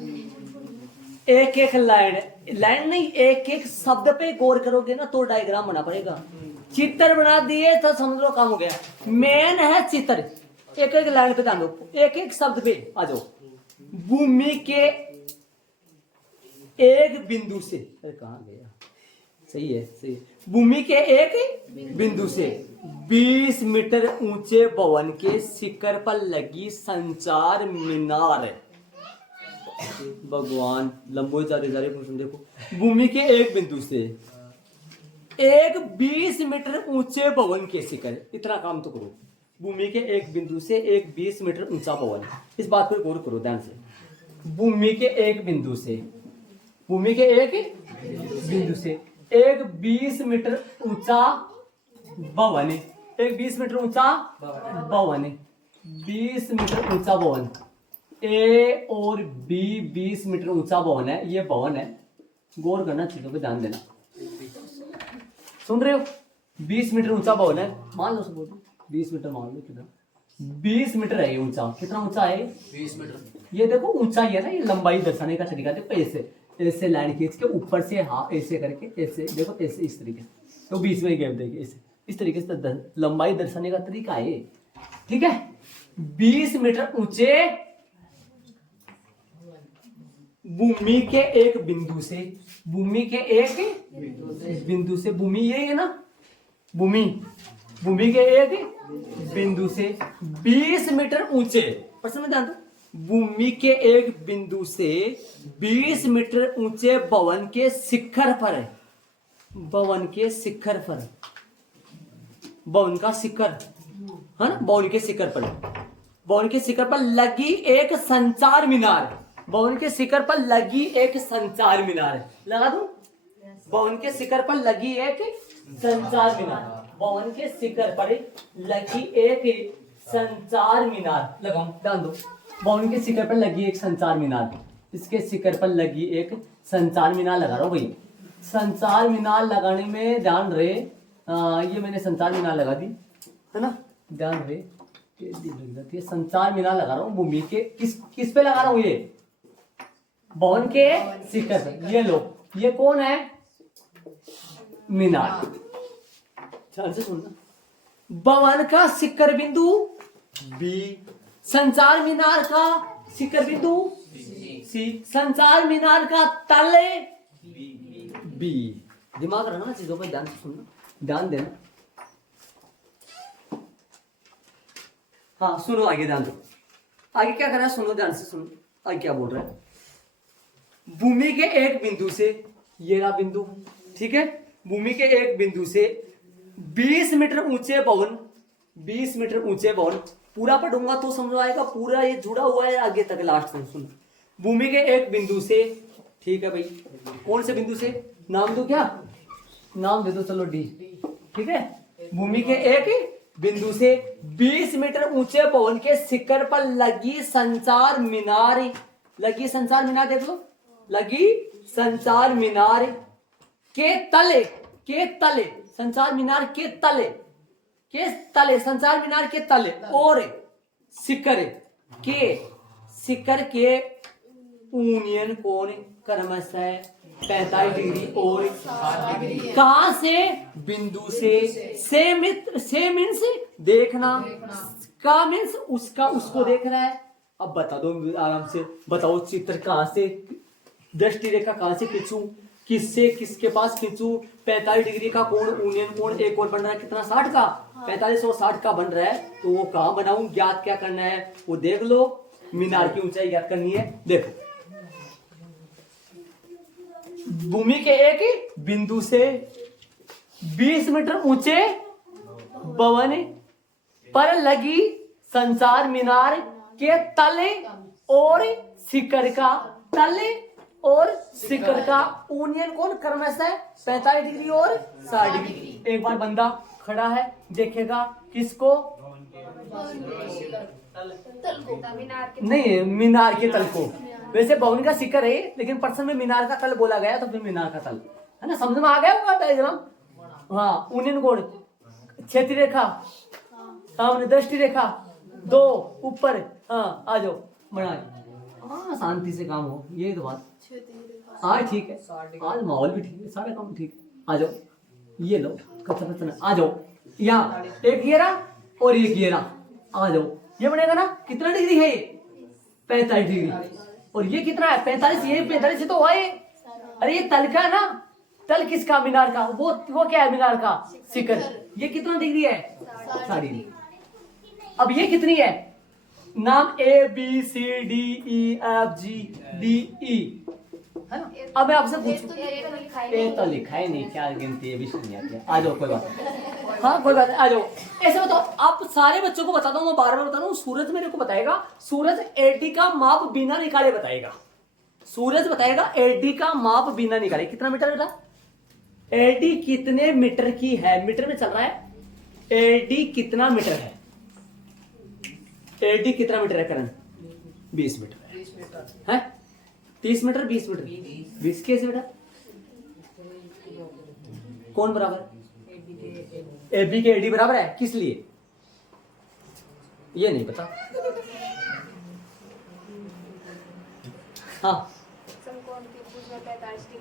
एक एक लाइन नहीं, एक एक शब्द पे गौर करोगे ना तो डायग्राम बना पड़ेगा, चित्र बना दिए तो समझ लो काम हो गया, मेन है चित्र, एक एक लाइन पे ध्यान दो, एक एक शब्द पे आ जाओ, भूमि के एक बिंदु से, कहां गया, सही है सही है, भूमि के एक बिंदु से 20 मीटर ऊंचे भवन के शिखर पर लगी संचार मीनार, भगवान लंबो जा रहे प्रश्न देखो, भूमि के एक बिंदु से एक 20 मीटर ऊंचे भवन के शिखर, इतना काम तो करो, भूमि के एक बिंदु से एक 20 मीटर ऊंचा भवन, इस बात पर गौर करो ध्यान से, भूमि के एक बिंदु से, भूमि के एक बिंदु से एक 20 मीटर ऊंचा भवन, एक 20 मीटर ऊंचा भवन, 20 मीटर ऊंचा भवन, ए और बी 20 मीटर ऊंचा भवन है, ये भवन है, गौर करना चीजों पे ध्यान देना, सुन रहे हो, 20 मीटर ऊंचा भवन है, मान लो सब 20 मीटर मान लो, कितना 20 मीटर है ये ऊंचा, कितना ऊंचा है 20 मीटर, ये देखो ऊंचाई है ना, ये लंबाई दर्शाने का तरीका देखो, ऐसे लाइन खींच के ऊपर से हाँ ऐसे करके, ऐसे देखो ऐसे, इस तरीके से, तो बीच में गैप देखिए, ऐसे इस तरीके से लंबाई दर्शाने का तरीका है, ठीक है, 20 मीटर ऊंचे भूमि के एक बिंदु से, भूमि के एक बिंदु से, भूमि ये है ना, भूमि के एक बिंदु से 20 मीटर ऊंचे, प्रश्न में ध्यान दो, भूमि के एक बिंदु से 20 मीटर ऊंचे भवन के शिखर पर है, भवन के शिखर पर, भवन का शिखर है ना, भवन के शिखर पर, भवन के शिखर पर लगी एक संचार मीनार, भवन के शिखर पर लगी एक संचार मीनार, लगा दूं, भवन के शिखर पर लगी एक संचार मीनार, भवन के शिखर पर लगी एक संचार मीनार, लगाऊं, ध्यान दो, भवन के शिखर पर लगी एक संचार मीनार, इसके शिखर पर लगी एक संचार मीनार लगा रहा हूं भाई। संचार मीनार लगाने में ध्यान रहे, ये मैंने संचार मीनार लगा दी है ना, ध्यान रहे, ये संचार मीनार लगा रहा हूँ भूमि के किस पे लगा रहा हूँ, ये भवन के शिखर पर। ये लो, ये कौन है, मीनार, ध्यान से सुनना, भवन का शिखर बिंदु बी, संचार मीनार का शिखर बिंदु सी, संचार मीनार का तल बी। दिमाग रखना, चीजों पर ध्यान से सुनना, ध्यान देना। हाँ सुनो, आगे ध्यान दो, आगे क्या कर रहा है, सुनो ध्यान से सुनो, आगे क्या बोल रहा है। भूमि के एक बिंदु से, ये रहा बिंदु, ठीक है, भूमि के एक बिंदु से 20 मीटर ऊंचे भवन, 20 मीटर ऊंचे भवन, पूरा पढ़ूंगा तो समझ आएगा, पूरा ये जुड़ा हुआ है आगे तक, लास्ट में सुनो। भूमि के एक बिंदु से, ठीक है भाई, कौन से बिंदु से, नाम दो, क्या नाम दे दो, चलो डी, ठीक है, भूमि के एक बिंदु से 20 मीटर ऊंचे भवन के शिखर पर लगी संचार मीनार, लगी संचार मीनार, देख लो, लगी संचार मीनार के तले, के तले, संचार मीनार के तले, के तले, संचार मीनार के तले और शिखर के यूनियन कोण क्रमशः 45 डिग्री और कहां से, बिंदु से मीन्स देखना, का मीन्स उसका, उसको देख रहा है। अब बता दो आराम से, बताओ चित्र कहां से, दृष्टि रेखा कहां से खींचूं, किससे किसके पास खींचूं, 45 डिग्री का कोण, यूनियन कोण एक और बन रहा है कितना, 60 का, 45 और 60 का बन रहा है, तो वो कहां बनाऊं, ज्ञात क्या करना है वो देख लो, मीनार की ऊंचाई ज्ञात करनी है। देखो, भूमि के एक बिंदु से 20 मीटर ऊंचे भवन पर लगी संचार मीनार के तले और शिखर का, तले और शिखर का यूनियन कोण क्रमशः 45 डिग्री और 60 डिग्री। एक बार बंदा खड़ा है, देखेगा किसको, नहीं मीनार के तल को, वैसे भवन का शिखर है लेकिन पर्सन में मीनार का तल बोला गया, तो फिर मीनार का तल है ना, समझ में आ गया होगा डायग्राम। हाँ, यूनियन कोण, क्षैतिज रेखा, सामने दृष्टि रेखा, दो ऊपर, हाँ आ जाओ बनाए, हाँ शांति से काम हो, ये तो बात, हाँ ठीक है, आज माहौल भी ठीक है, सारा काम ठीक है, आ जाओ, ये लो कच्चा आ जाओ, यहाँ एक ये रहा और एक ये रहा, आ जाओ, ये बनेगा ना, कितना डिग्री है ये, 45 डिग्री, और ये कितना है 45, ये 45 से तो हुआ ये, अरे ये तल का है ना, तल किसका, मीनार का, वो क्या है, मीनार का शिखर, ये कितना डिग्री है, 60 डिग्री। अब ये कितनी है, नाम A B C D E F G D E है ना। अब मैं आपसे पूछूं, ए तो लिखा है नहीं, क्या गिनती है, विषय नहीं आती, आ जाओ कोई बात, हाँ कोई बात, आ जाओ। ऐसे बताओ, आप सारे बच्चों को बताता हूँ, मैं बार बार बता रहा हूँ, सूरज मेरे को बताएगा, सूरज एडी का माप बिना निकाले बताएगा, सूरज बताएगा एडी का माप बिना निकाले, कितना मीटर बेटा, एडी कितने मीटर की है, मीटर में चल रहा है, एडी कितना मीटर है, एडी कितना मीटर है करण, 20 मीटर है, 30 मीटर 20 मीटर 20 कैसे बेटा, कौन बराबर, एबी के एडी बराबर है, किस लिए, ये नहीं पता, हाँ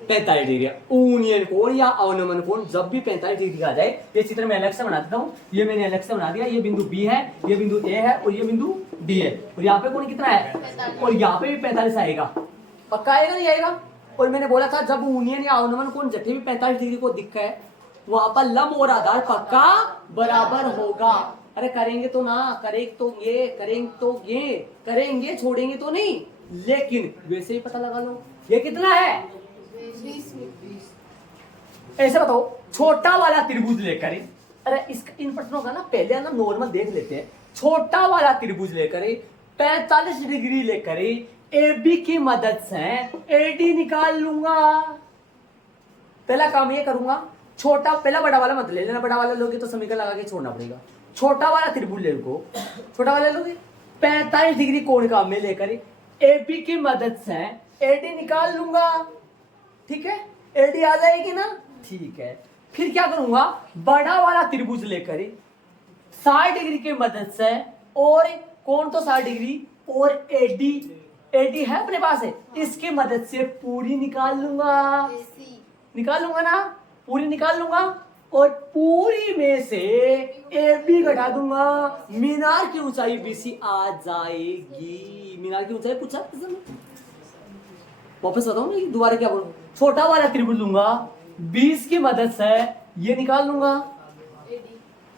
45 डिग्री यूनियन कोण या अवनमन कोण जब भी 45 डिग्री का आ जाए, ये चित्र में अलग से बना देता हूँ, ये मैंने अलग से बना दिया, ये बिंदु बी है, ये बिंदु ए है और ये बिंदु डी है, और यहाँ पे कोण कितना है, और यहाँ पे भी 45 आएगा, पक्का आएगा नहीं आएगा। और मैंने बोला था जब यूनियन या अवनमन कोण जब भी 45 डिग्री को दिखा है, वहां पर लंब और आधार पक्का बराबर होगा। अरे करेंगे तो ना, करेंगे छोड़ेंगे तो नहीं, लेकिन वैसे ही पता लगा लो, ये कितना है ऐसे बताओ, छोटा वाला त्रिभुज लेकर, अरे इसका इन प्रश्नों का ना पहले ना नॉर्मल देख लेते हैं। छोटा वाला त्रिभुज लेकर 45 डिग्री लेकर ए बी की मदद से ए डी निकाल लूंगा। पहला काम ये करूंगा, छोटा पहला बड़ा वाला मत ले लेना, बड़ा वाला लोगे तो समीकरण लगा के छोड़ना पड़ेगा। छोटा वाला त्रिभुज ले लो, छोटा वाला लोगे 45 डिग्री कोण का में लेकर ए बी की मदद से ए डी निकाल लूंगा। ठीक है, ए डी आ जाएगी ना, ठीक है। फिर क्या करूंगा, बड़ा वाला त्रिभुज लेकर 60 डिग्री की मदद से और कोण तो 60 डिग्री और एडी है अपने पास है, इसकी मदद से पूरी निकाल लूंगा ना, पूरी निकाल लूंगा और पूरी में से ए बी घटा दूंगा। मीनार की ऊंचाई बीसी आ जाएगी। मीनार की ऊंचाई पूछा, वापस बताऊं मैं दोबारा क्या बोलूं। छोटा वाला त्रिभुज लूंगा, 20 की मदद से ये निकाल लूंगा,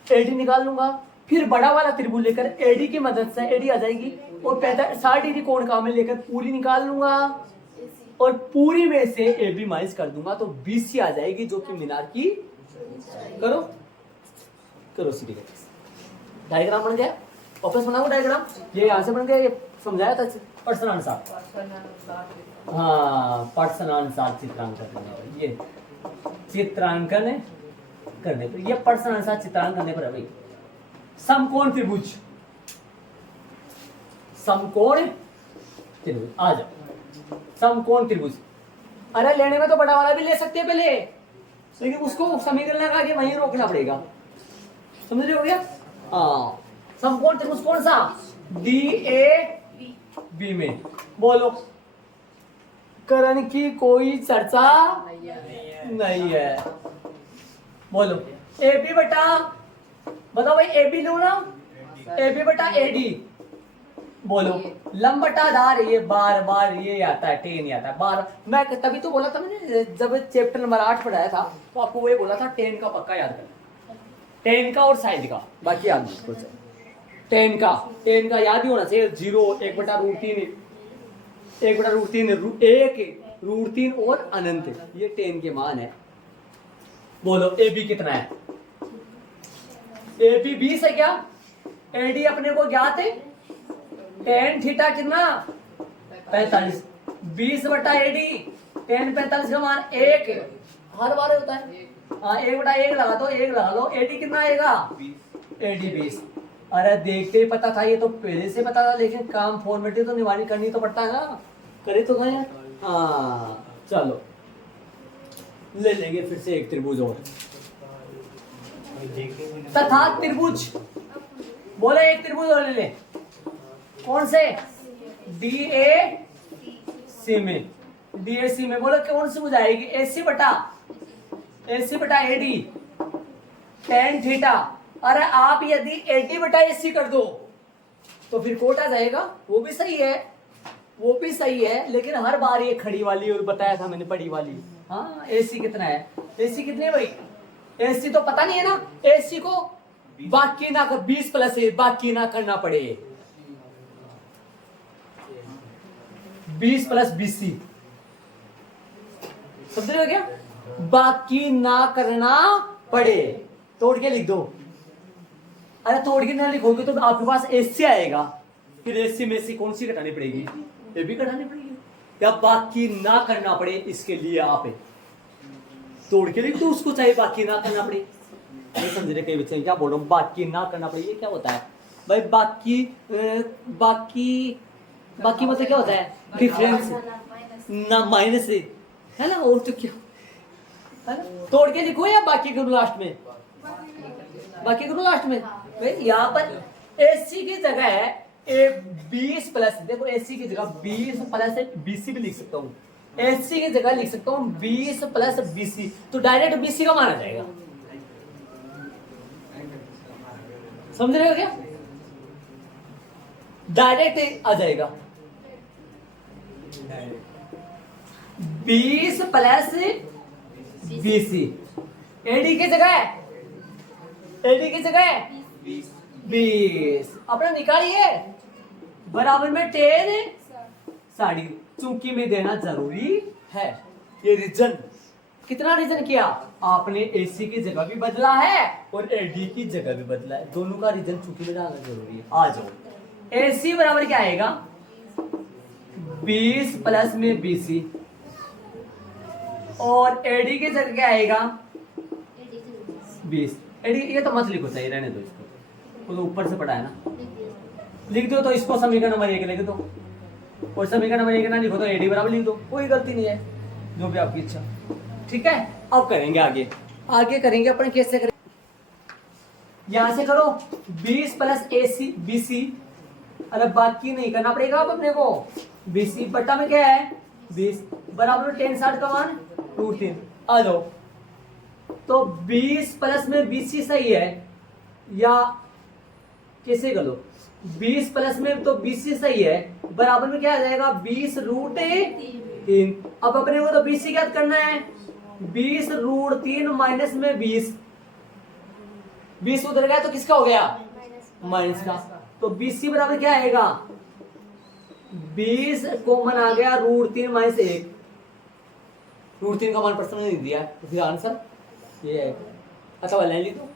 एडी निकाल लूंगा। फिर बड़ा वाला त्रिभुज लेकर एडी की मदद से एडी आ जाएगी और 60 डिग्री कोण का में लेकर पूरी निकाल लूंगा और पूरी में से ए बी माइनस कर दूंगा तो 20 आ जाएगी, जो कि मीनार की करो करो सीधी डायग्राम बन गया। वापस बनाओ डायग्राम, ये यहां से बन गया, ये समझाया था प्रश्नानुसार। हाँ, प्रश्नानुसार चित्रांकन, ये चित्रांकन करने पर, ये प्रश्नानुसार चित्रांकन करने पर है भाई। समकोण त्रिभुज, समकोण त्रिभुज आ जाओ। समकोण त्रिभुज, अरे लेने में तो बड़ा वाला भी ले सकते हैं पहले, लेकिन उसको समीकरण लगा के वहीं रोकना पड़ेगा। समझ रहे हो गया? हाँ, समकोण त्रिभुज कौन सा? डी ए बी में। बोलो, करण की कोई चर्चा नहीं है। बोलो, ए बी बटा, बताओ भाई, ए बी लो ना, ए बी बटा ए डी। बोलो, लंब बटा धार, ये बार बार ये आता है, टेन आता है बार। मैं तभी तो बोला था मैंने, जब चैप्टर नंबर 8 पढ़ाया था तो आपको वो बोला था, टेन का पक्का याद करना, टेन का और साइड का, बाकी याद नहीं। टेन का याद ही होना चाहिए। 0 1 बटा रूट 3, 1 बटा रूट 3, 1 रूट 3 और अनंत, ये टेन के मान है। बोलो, ए बी कितना है? ए बी 20 है क्या? ए डी अपने को ज्ञात है, टेन थीटा कितना? 45। 20 बटा ए डी, टेन 45 का मान 1 हर बार होता है। हाँ, 1 बटा 1 लगा दो, 1 लगा लो, ए डी कितना आएगा? A D 20। अरे देखते ही पता था, ये तो पहले से पता था, लेकिन काम फॉर्मेलिटी तो निभानी करनी तो पड़ता है ना, करे तो गए। हाँ चलो, ले लेंगे फिर से एक त्रिभुज और, तथा त्रिभुज। बोले एक त्रिभुज और ले ले, कौन से? डी ए सी में, डी ए सी में। बोलो कौन सी बुझाएगी? एसी बटा ए डी, टेन थीटा। अरे आप यदि एडी बटा एसी कर दो तो फिर कोट आ जाएगा, वो भी सही है, वो भी सही है, लेकिन हर बार ये खड़ी वाली और बताया था मैंने बड़ी वाली। हाँ, एसी कितना है? एसी कितने भाई? एसी तो पता नहीं है ना, एसी को बाकी ना कर, 20 प्लस ए बाकी ना करना पड़े, 20 प्लस बीसी, समझ रहे हो क्या? बाकी ना करना पड़े, तोड़ के लिख दो। अरे तोड़ के ना लिखोगे तो आपके पास एसी आएगा, फिर एसी में से कौन सी घटानी पड़ेगी? ये भी घटानी पड़ेगी, या बाकी ना करना पड़े, इसके लिए आप तोड़ के लिख दो उसको, चाहे बाकी ना करना पड़े। नहीं समझ रहे कई बच्चे क्या बोल रहा हूँ, बाकी ना करना पड़े, ये क्या होता है भाई? बाकी बाकी मतलब क्या होता है? डिफरेंस ना, माइनस है ना, और तो क्या है ना? तोड़ के लिखो या बाकी करो लास्ट में, बाकी करो लास्ट में। भाई यहाँ पर एसी की जगह है 20 प्लस, देखो एसी की जगह 20 प्लस बीसी भी लिख सकता हूँ, एसी की जगह लिख सकता हूँ 20 प्लस बीसी, तो डायरेक्ट बीसी का माना जाएगा। समझ रहे हो क्या? डायरेक्ट आ जाएगा 20 प्लस बीसी। एडी की जगह 20 अपना निकालिए, बराबर में 10 साड़ी, चूंकि में देना जरूरी है, ये रीजन कितना रीजन किया आपने, AC की जगह भी बदला है और AD की जगह भी बदला है, दोनों का रीजन चूंकि में डालना जरूरी है। आ जाओ, AC बराबर क्या आएगा 20 प्लस में BC और AD की जगह क्या आएगा 20। AD ये तो मत लिखो, सही रहने दो इसको, वो तो ऊपर से पढ़ा है ना, लिख दो तो इसको समीकरण नंबर 1 लिख दो और समीकरण नंबर 1 ना लिखो तो AD बराबर लिख दो, कोई गलती नहीं है, जो भी आपकी इच्छा। ठीक है, अब करेंगे आगे करेंगे अपन, कैसे करेंगे, यहां से करो 20 प्लस AC BC, अरे बाकी नहीं करना पड़ेगा अब अपने को, BC बटा में क्या है 20 बराबर 10 60 का मान √3। आ जाओ, तो 20 प्लस में BC सही है या कैसे करो, 20 प्लस में तो BC सही है, बराबर में क्या आ जाएगा 20√3। अब अपने को तो BC ज्ञात करना है, 20√3 माइनस में 20 उधर गया तो किसका हो गया माइनस का, तो BC बराबर क्या आएगा 20 कॉमन आ गया √3 माइनस 1, √3 का मान प्रश्न नहीं दिया तो फिर आंसर ये है। अच्छा वाला लिख दो,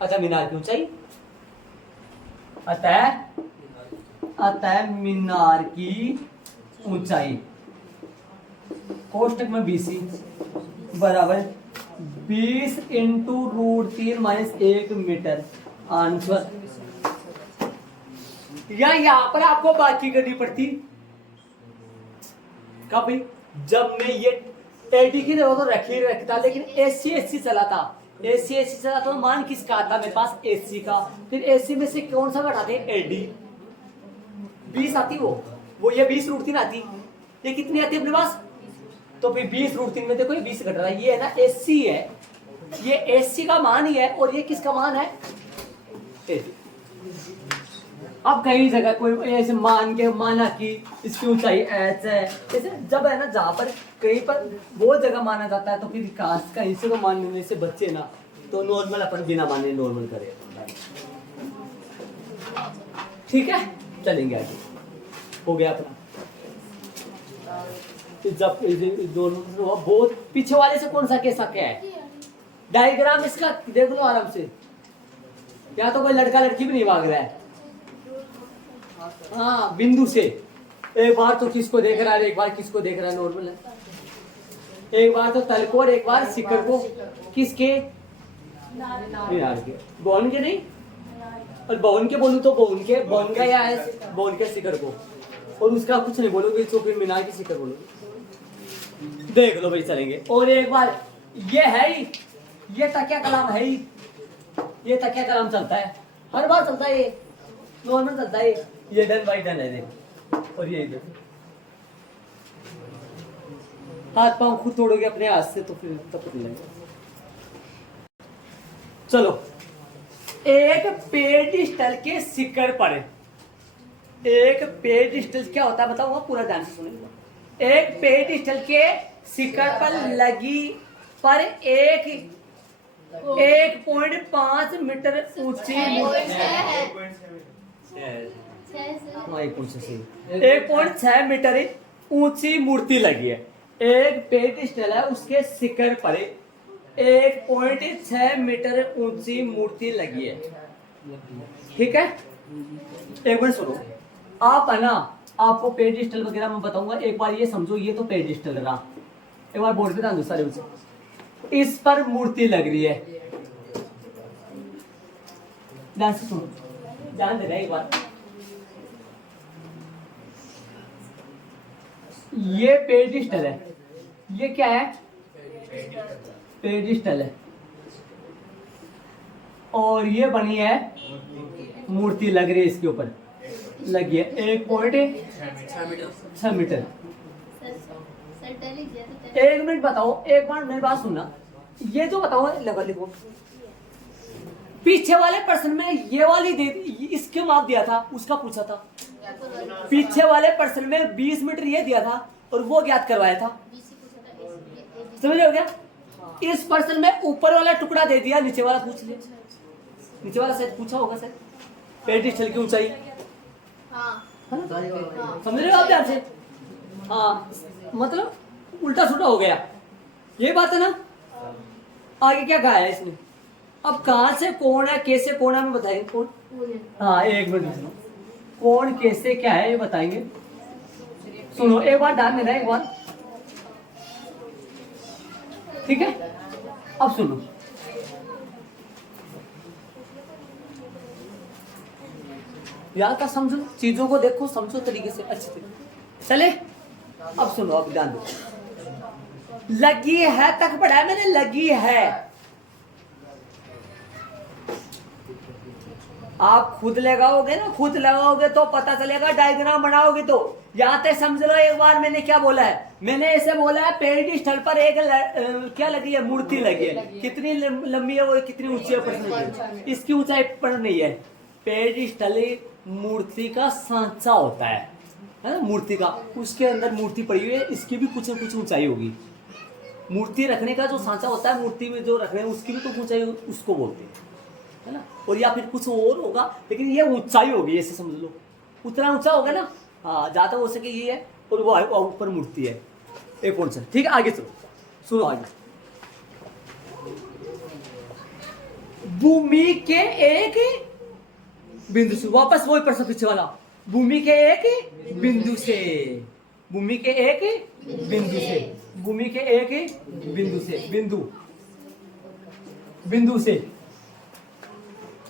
अच्छा मीनार की ऊंचाई, अतः मीनार की ऊंचाई कोष्टक में BC बराबर 20 इंटू √3 माइनस 1 मीटर, आंसर। या यहां पर आपको बाकी करनी पड़ती कब भाई, जब मैं ये AD की जगह तो रखता, लेकिन AC चला था, AC चला तो मान किसका आता मेरे पास AC का, फिर AC में से कौन सा घटाते AD, 20 आती वो ये 20√3 आती, ये कितनी आती है अपने पास, तो फिर 20√3 में देखो ये 20 घट रहा है, ये है ना AC है, ये AC का मान ही है और ये किसका मान है AC। अब कई जगह कोई ऐसे मान के माना कि इसकी ऊंचाई H है, ऐसे जब है ना जहां पर कहीं पर बहुत जगह माना जाता है तो फिर कहीं से तो मानने से बच्चे ना, तो नॉर्मल अपन बिना मानने नॉर्मल करें, ठीक है। चलेंगे आगे, हो गया अपना, जब दोनों बहुत पीछे वाले से कौन सा कैसा क्या है, डायग्राम इसका देख लो आराम से, या तो कोई लड़का लड़की भी नहीं भाग रहा है, हाँ बिंदु से एक बार तो किसको देख रहा है, एक बार किसको देख रहा है, नॉर्मल है, एक बार तो तल को और एक बार शिखर को, किसके मीनार के, बौन के नहीं, और बौन के बोलूं तो बौन का या है बौन के शिखर को, और उसका कुछ नहीं बोलोगे तो फिर मीनार की शिखर बोलोगे, देख लो भाई चलेंगे। और एक बार ये है ही, ये तकिया कलाम है ही, ये तकिया कलाम चलता है हर बार चलता है, ये नॉर्मल चलता है, ये डन बाई डन है देख, और ये इधर हाथ पांव खुद तोड़ोगे अपने हाथ से तो फिर तब पता लगेगा। चलो, एक पेडिस्टल के शिखर पर, एक पेडिस्टल क्या होता है बताऊंगा, पूरा ध्यान से सुनिएगा। एक पेडिस्टल के शिखर पर लगी पर 1.5 मीटर ऊंची 1.6 मीटर ऊंची मूर्ति लगी है, एक पेडिस्टल है उसके शिखर पर 1.6 मीटर ऊंची मूर्ति लगी है, ठीक है। एक बार सुनो, आप है ना, आपको पेडिस्टल वगैरह मैं बताऊंगा, एक बार ये समझो, ये तो पेडिस्टल रहा, एक बार बोर्ड पे ध्यान दो सारे उसे, इस पर मूर्ति लग रही है, ध्यान से सुनो, ध्यान देना एक बार, ये पेडिस्टल है, ये क्या है पेडिस्टल है, और ये बनी है मूर्ति लग रही है, इसके ऊपर लगी है 1.6 मीटर। एक मिनट बताओ, एक बार मेरी बात सुनना, ये जो बताओ लगा लिखो, पीछे वाले प्रश्न में ये वाली दे इसके माप दिया था, उसका पूछा था, पीछे वाले प्रश्न में 20 मीटर ये दिया था और वो ज्ञात करवाया था, समझ हो गया। इस प्रश्न में ऊपर वाला टुकड़ा दे दिया, नीचे वाला पूछ ले, नीचे वाला शायद पूछा होगा सर, पेडिस्टल की ऊंचाई, समझ रहे हो आप ध्यान से, हाँ मतलब उल्टा सुल्टा हो गया, ये बात है ना, आगे क्या कहा है इसने? अब कहां से कौन है, कैसे कौन है, हमें बताएंगे। कौन, हाँ एक मिनट सुनो, कौन कैसे क्या है ये बताएंगे। सुनो एक बार ध्यान देना, एक बार, ठीक है। अब सुनो, यार का समझो, चीजों को देखो, समझो तरीके से, अच्छे तरीके चले। अब सुनो, अब ध्यान दो, लगी है तक पढ़ा है मैंने, लगी है। आप खुद लगाओगे ना, खुद लगाओगे तो पता चलेगा, डायग्राम बनाओगे तो। यहाँ तक समझ लो एक बार मैंने क्या बोला है। मैंने ऐसे बोला है, पेड़ की स्थल पर एक क्या लगी है, मूर्ति लगी है। कितनी लंबी है वो, कितनी ऊंची है, प्रश्न इसकी ऊंचाई पर नहीं है। पेड़ की स्थल मूर्ति का सांचा होता है ना, मूर्ति का, उसके अंदर मूर्ति पड़ी हुई है, इसकी भी कुछ न कुछ ऊंचाई होगी। मूर्ति रखने का जो सांचा होता है, मूर्ति में जो रख रहे हैं उसकी भी तो ऊंचाई, उसको बोलते हैं, है ना। और या फिर कुछ और होगा, लेकिन ये ऊंचाई होगी, ऐसे समझ लो, उतना ऊंचा होगा ना। हाँ, ज्यादा हो सके ये है, और वो ऊपर मूर्ति है। एक कौन सा, ठीक है, आगे चलो, सुनो आगे। भूमि के एक बिंदु से, वापस वही प्रश्न पीछे वाला, भूमि के एक बिंदु से, भूमि के एक बिंदु से, भूमि के एक बिंदु से, बिंदु से,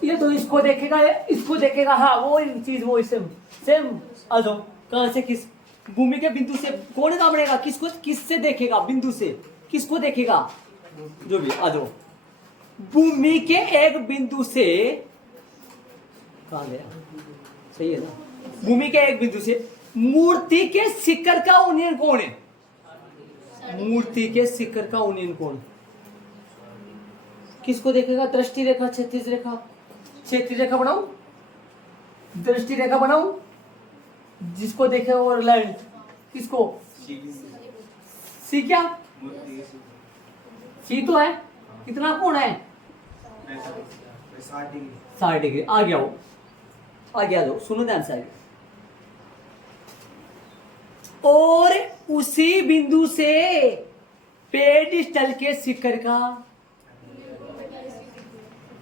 ये तो इसको देखेगा, इसको देखेगा, हाँ वो चीज, वो सेम आ जाओ। कहां से, किस भूमि के बिंदु से कौन काम बनेगा, किसको, किससे देखेगा, बिंदु से किसको देखेगा, जो भी, आ जाओ। भूमि के एक बिंदु से, कहां गया, सही है ना। भूमि के एक बिंदु से मूर्ति के शिखर का उन्नयन कौन है, मूर्ति के शिखर का उन्नयन कौन, किसको देखेगा, दृष्टि रेखा, क्षैतिज रेखा, क्षैतिज रेखा बनाऊं, दृष्टि रेखा बनाऊं, जिसको देखे और लाइन, किसको, सी, क्या सी तो है, कितना कौन है, 60 डिग्री। आ गया वो, आ गया लो, सुनो ध्यान से आगे। और उसी बिंदु से पेड़ स्थल के शिखर का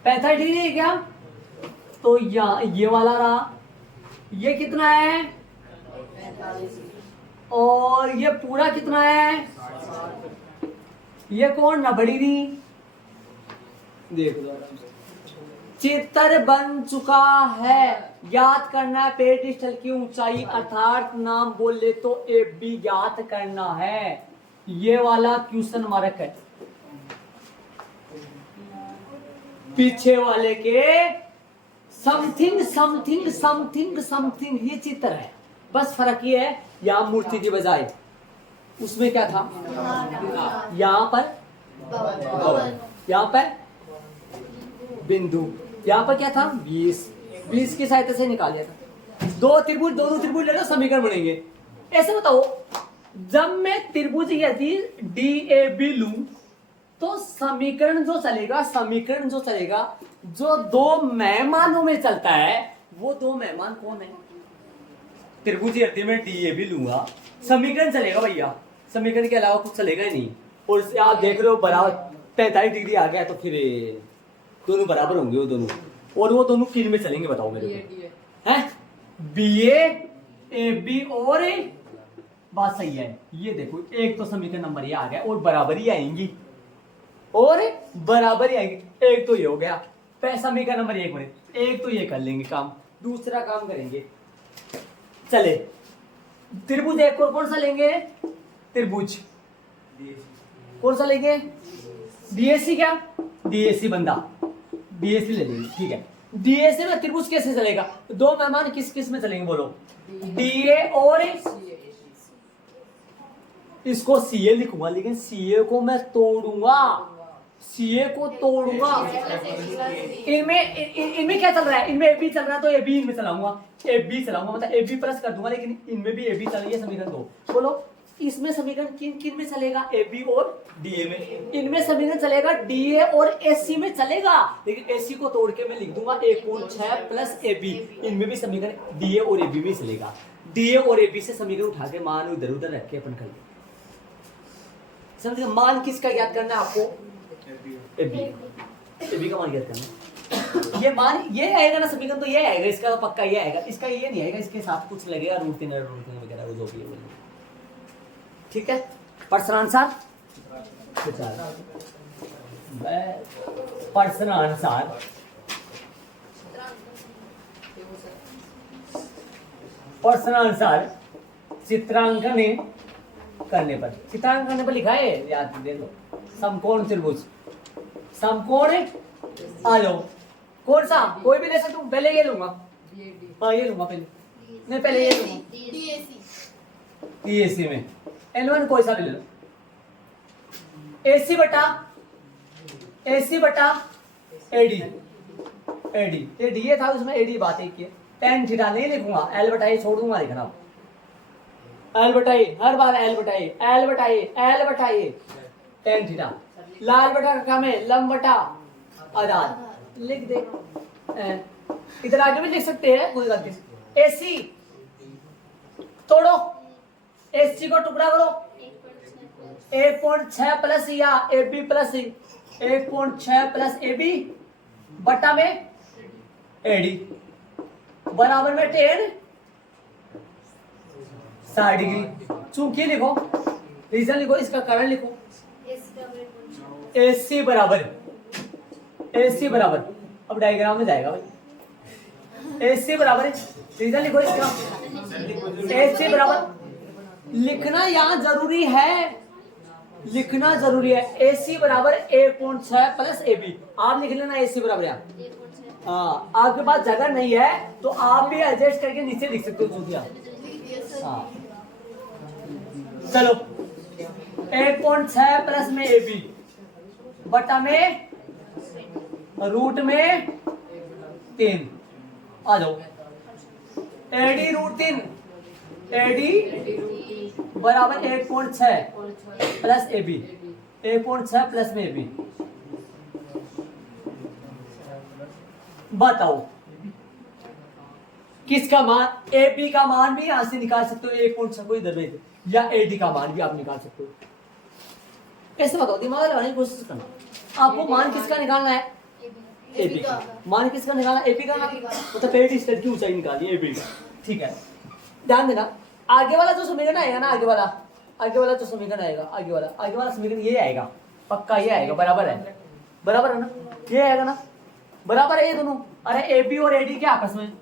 65 डिग्री है क्या, तो ये वाला रहा, ये कितना है, और ये पूरा कितना है, ये कौन ना बड़ी नहीं, देख लो, चित्र बन चुका है। ज्ञात करना है पेड़ स्थल की ऊंचाई, अर्थात नाम बोल ले तो ए बी ज्ञात करना है। ये वाला क्वेश्चन मार्क है, पीछे वाले के समथिंग समथिंग समथिंग समथिंग, ये चित्र है, बस फर्क ये है, यहां मूर्ति की बजाय उसमें क्या था, यहां पर बिंदु, यहां पर क्या था, 20 की सहायता से निकाल लिया था। दो त्रिभुज, दोनों त्रिभुज लेना, समीकरण बनेंगे। ऐसे बताओ, जब मैं त्रिभुज यदि DAB लूं तो समीकरण जो चलेगा, जो दो मैमानों में चलता है, वो दो मैमान कौन है, त्रिभुज यदि मैं DAB लूंगा, समीकरण चलेगा भैया, समीकरण के अलावा कुछ चलेगा ही नहीं। और आप देख रहे हो बराबर 45 डिग्री आ गया, तो फिर दोनों बराबर होंगे वो दोनों, और वो दोनों किन में चलेंगे बताओ मेरे को, हैं, BA AB, और बात सही है, ये देखो एक तो समीकरण नंबर ये आ गया, और बराबर ही आएंगी, एक तो ये हो गया, समीकरण नंबर 1 बने, एक तो ये कर लेंगे काम, दूसरा काम करेंगे, चले त्रिभुज एक और कौन सा लेंगे, त्रिभुज कौन सा लेंगे, DAC, क्या DAC बंदा, DAC ले लेंगे, ठीक है। DAC में त्रिभुज कैसे चलेगा, दो मेहमान किस किस में चलेंगे बोलो, DA और इसको CA लिखूंगा, लेकिन CA को मैं तोड़ूंगा, CA को तोड़ूंगा। इनमें क्या चल रहा है, इनमें AB चल रहा है, तो AB इनमें चलाऊंगा, AB चलाऊंगा, मतलब AB प्लस कर दूंगा, लेकिन इनमें भी AB चल रही है, समीकरण 2। बोलो इसमें समीकरण किन में चलेगा, AB और DA में। इनमें समीकरण चलेगा DA और AC में चलेगा, लेकिन AC को तोड़ के मैं लिख दूंगा 1/6 प्लस AB, इनमें भी समीकरण DA और AB में चलेगा। DA और AB से समीकरण उठा के मान इधर उधर रख के अपन कर, समझ मान किसका याद करना है आपको, ए बी का मान ज्ञात करना। ये मान ये आएगा ना समीकरण, तो ये आएगा, इसका तो पक्का ये आएगा, इसका ये नहीं आएगा, इसके साथ कुछ लगेगा √3 वगैरह वो जो भी है। ठीक है, person answer person answer person answer चित्रांकन करने पर लिखा है, याद दे दो। समकोण त्रिभुज, समकोण आ जाओ, कौन सा कोई भी ले सकता हूँ, पहले ये लूंगा, हाँ ये लूंगा पहले, नहीं पहले ये लूंगा DAC में N1 कोई सा भी ले लो। AC बटा AD, ये DA था उसमें AD बात एक है। tan थीटा नहीं लिखूंगा, L बटा A छोड़ दूंगा, लिखना L बटा A, हर बार L बटा A tan थीटा। लाल बटा का काम है लंब बटा आधार, लिख दे। इधर आगे भी लिख सकते हैं, कोई बात नहीं। AC तोड़ो, AC को टुकड़ा करो, 1.6 प्लस या AB प्लस 1.6 प्लस AB बटा में AD बराबर में tan 60 डिग्री। चूंकि लिखो, रीजन लिखो, इसका कारण लिखो। AC बराबर अब डायग्राम में जाएगा भाई। AC बराबर रीजन लिखो इसका, AC बराबर लिखना यहाँ जरूरी है, AC बराबर 1.6 प्लस AB। आप लिख लेना AC बराबर यहाँ। हाँ, आपके पास जगह नहीं है तो आप भी एडजस्ट करके नीचे लिख सकते हो चूंकि। हाँ चलो, 1.6 प्लस में AB बटा में रूट में 3 आ जाओ। AD √3, AD बराबर 1.6 प्लस AB, 1.6 प्लस में AB। बताओ किसका मान, AB का मान भी यहां से निकाल सकते हो, 1.6 को इधर भेज दो, या AD का मान भी आप निकाल सकते हो। कैसे बताओ, दिमाग लगाने की कोशिश करना। आपको मान किसका निकालना है, AB का। मान किसका निकालना है, AB का ना, मतलब पेड़ स्तर की ऊंचाई निकालिए AB का। ठीक है, ध्यान देना, आगे वाला जो समीकरण आएगा ना, आगे वाला जो समीकरण आएगा, आगे वाला समीकरण ये आएगा, पक्का ये आएगा, बराबर है ना, ये आएगा ना, बराबर है ये दोनों। अरे AB और AD के आपस में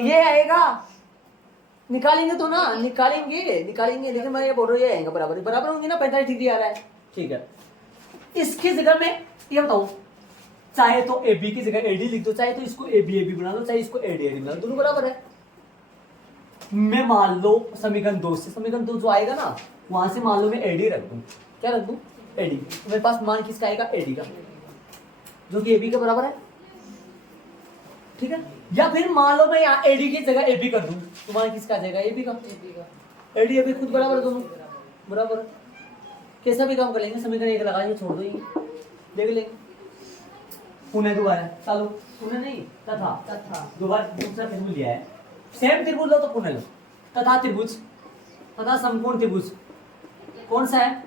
ये आएगा, निकालेंगे तो ना, निकालेंगे, लेकिन मैं ये बोल रहा हूँ ये आएगा, बराबर होंगे ना, 45 डिग्री आ रहा है। ठीक है, इसकी जगह में ये बताओ, चाहे तो AB की जगह AD लिख दो, चाहे तो इसको AB बना दो, चाहे इसको AD बना दो, दोनों बराबर है। मैं मान लो समीकरण 2 जो आएगा ना, वहां से मान लो मैं AD रख दूं, क्या रख दूं, AD। मेरे पास मान किसका आएगा, AD का, जो कि AB के बराबर है। ठीक है, या फिर मान लो मैं यहाँ AD की जगह AB कर दूं, तो मान किसका आ जाएगा, AB का। AD खुद बराबर, दोनों बराबर। कैसा भी काम कर लेंगे, समीकरण एक लगाएंगे, छोड़ दो, देख लेंगे। पुनः दोबारा चलो, पुनः नहीं तथा दोबारा दूसरा त्रिभुज लिया है, सेम त्रिभुज लो तो पुनः लो, तथा त्रिभुज, तथा समकोण त्रिभुज कौन सा है,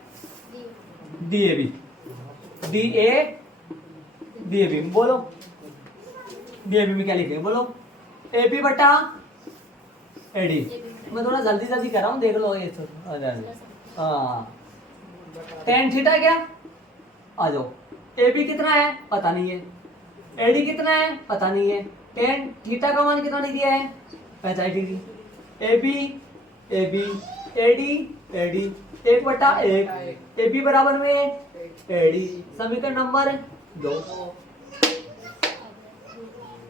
DAB बोलो, DAB में क्या लिखेंगे बोलो, AB बटा AD। मैं थोड़ा जल्दी कर रहा हूँ, देख लो ये तो। हाँ, tan थीटा क्या आ जाओ, AB कितना है पता नहीं है, AD कितना है पता नहीं है, tan थीटा का मान कितना दिया है 45 डिग्री। AB AD 1/1, AB बराबर में AD, समीकरण नंबर 2।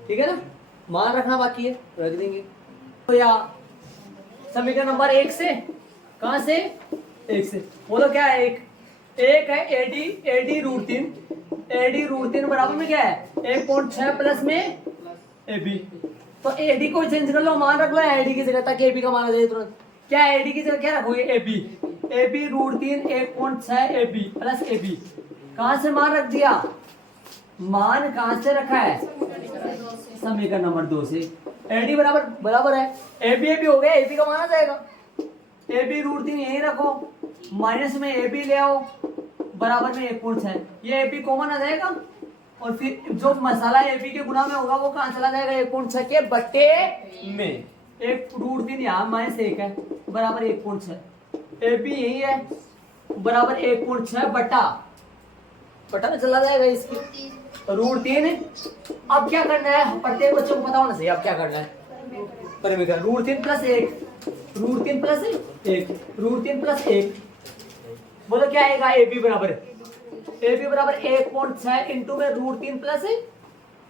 ठीक है ना, मान रखना बाकी है, रख देंगे। तो या समीकरण नंबर 1 से, कहां से, 1 से बोलो क्या है, एक है AD √3 बराबर में क्या है 1.6 प्लस में AB। तो AD को चेंज कर लो, मान रख लो AD की जगह, ताकि AB का मान आ जाए तुरंत। क्या AD की जगह क्या रखोगे, AB √3 1.6 AB प्लस AB। कहां से मान रख दिया, मान कहां से रखा है, समीकरण नंबर 2 से। AD बराबर है, AB हो गया, AB का मान आ जाएगा। AB √3 यही रखो, माइनस में AB ले आओ, बराबर में 1.6, ये एपी कॉमन आ जाएगा और फिर जो मसाला एपी के गुना में होगा वो कहाँ चला जाएगा 1.6 के बट्टे में, एक रूट 3 यहाँ -1 है बराबर 1.6, एपी यही है बराबर 1.6 बटा में चला जाएगा इसकी रूट 3। अब क्या करना है प्रत्येक बच्चों को पता होना चाहिए अब क्या करना है परिमीकरण रूट 3 + 1 रूट 3 + 1 रूट 3 + 1 बोलो क्या आएगा एबी बराबर 1.6 इंटू में रूट 3 +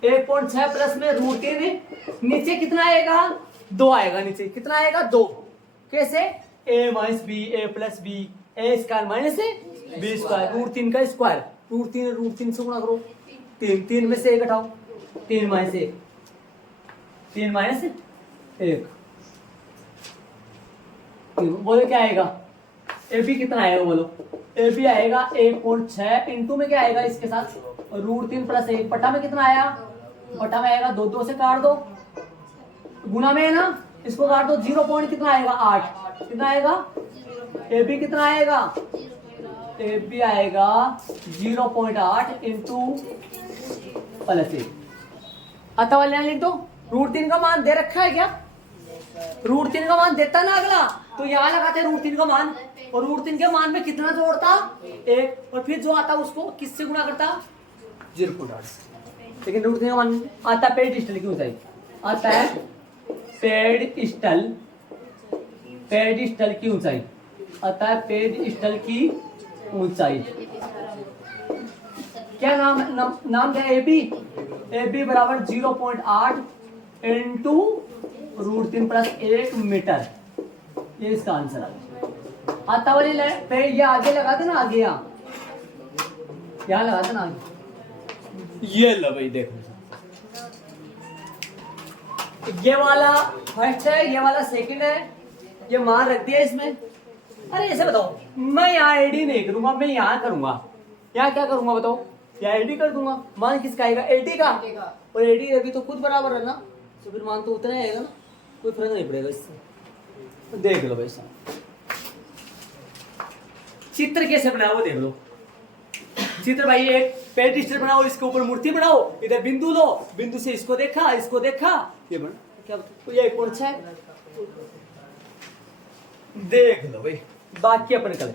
1.6 प्लस में रूट 3 नीचे कितना आएगा 2 आएगा, नीचे कितना आएगा 2, कैसे a - b a + b a² - b² root 3 का स्क्वायर, रूट 3 से गुणा करो 3 में से 1 हटाओ 3 - 1 3 - 1 बोलो क्या आएगा ए बी कितना आएगा बोलो ए बी आएगा 1.6 इंटू में क्या आएगा इसके साथ रूट 3 + 1 बटा में कितना आया बटा में आएगा 2 से काट दो गुना में है ना इसको काट दो 0 पॉइंट कितना आएगा 8 कितना आएगा ए बी कितना आएगा ए बी आएगा 0.8 इंटू +1 अतः वाले लिख दो रूट 3 का मान दे रखा है क्या रूट 3 का मान देता ना अगला तो यहाँ लगाते रूट 3 का मान और रूट 3 के मान में कितना जोड़ता 1 और फिर जो आता उसको किससे गुणा करता 0.8 लेकिन रूट 3 का मान आता पेडिस्टल की ऊंचाई आता है पेडिस्टल की ऊंचाई आता है पेडिस्टल की ऊंचाई क्या नाम क्या है ए बी बराबर 0.8 इंटू रूट 3 + 1 मीटर ये इसका आंसर आ आता वाली ये आगे लगा देना आगे यहाँ लगा देना आगे ये लो भाई देखो ये वाला फर्स्ट है ये वाला सेकंड है ये मान रख दिया इसमें। अरे ऐसे बताओ मैं यहाँ एडी नहीं करूंगा मैं यहाँ करूंगा यहाँ क्या करूंगा बताओ यहाँ एडी कर दूंगा मान किसका आएगा एडी का और एडी अभी तो खुद बराबर है ना तो फिर मान तो उतना ही आएगा ना कोई फर्क नहीं पड़ेगा इससे। देख लो भाई साहब चित्र कैसे बनाओ वो देख लो चित्र भाई एक पेडिस्टल बनाओ इसके ऊपर मूर्ति बनाओ इधर बिंदु लो बिंदु से इसको देखा ये बना क्या ये 1.6 देख लो भाई बाकी अपन कल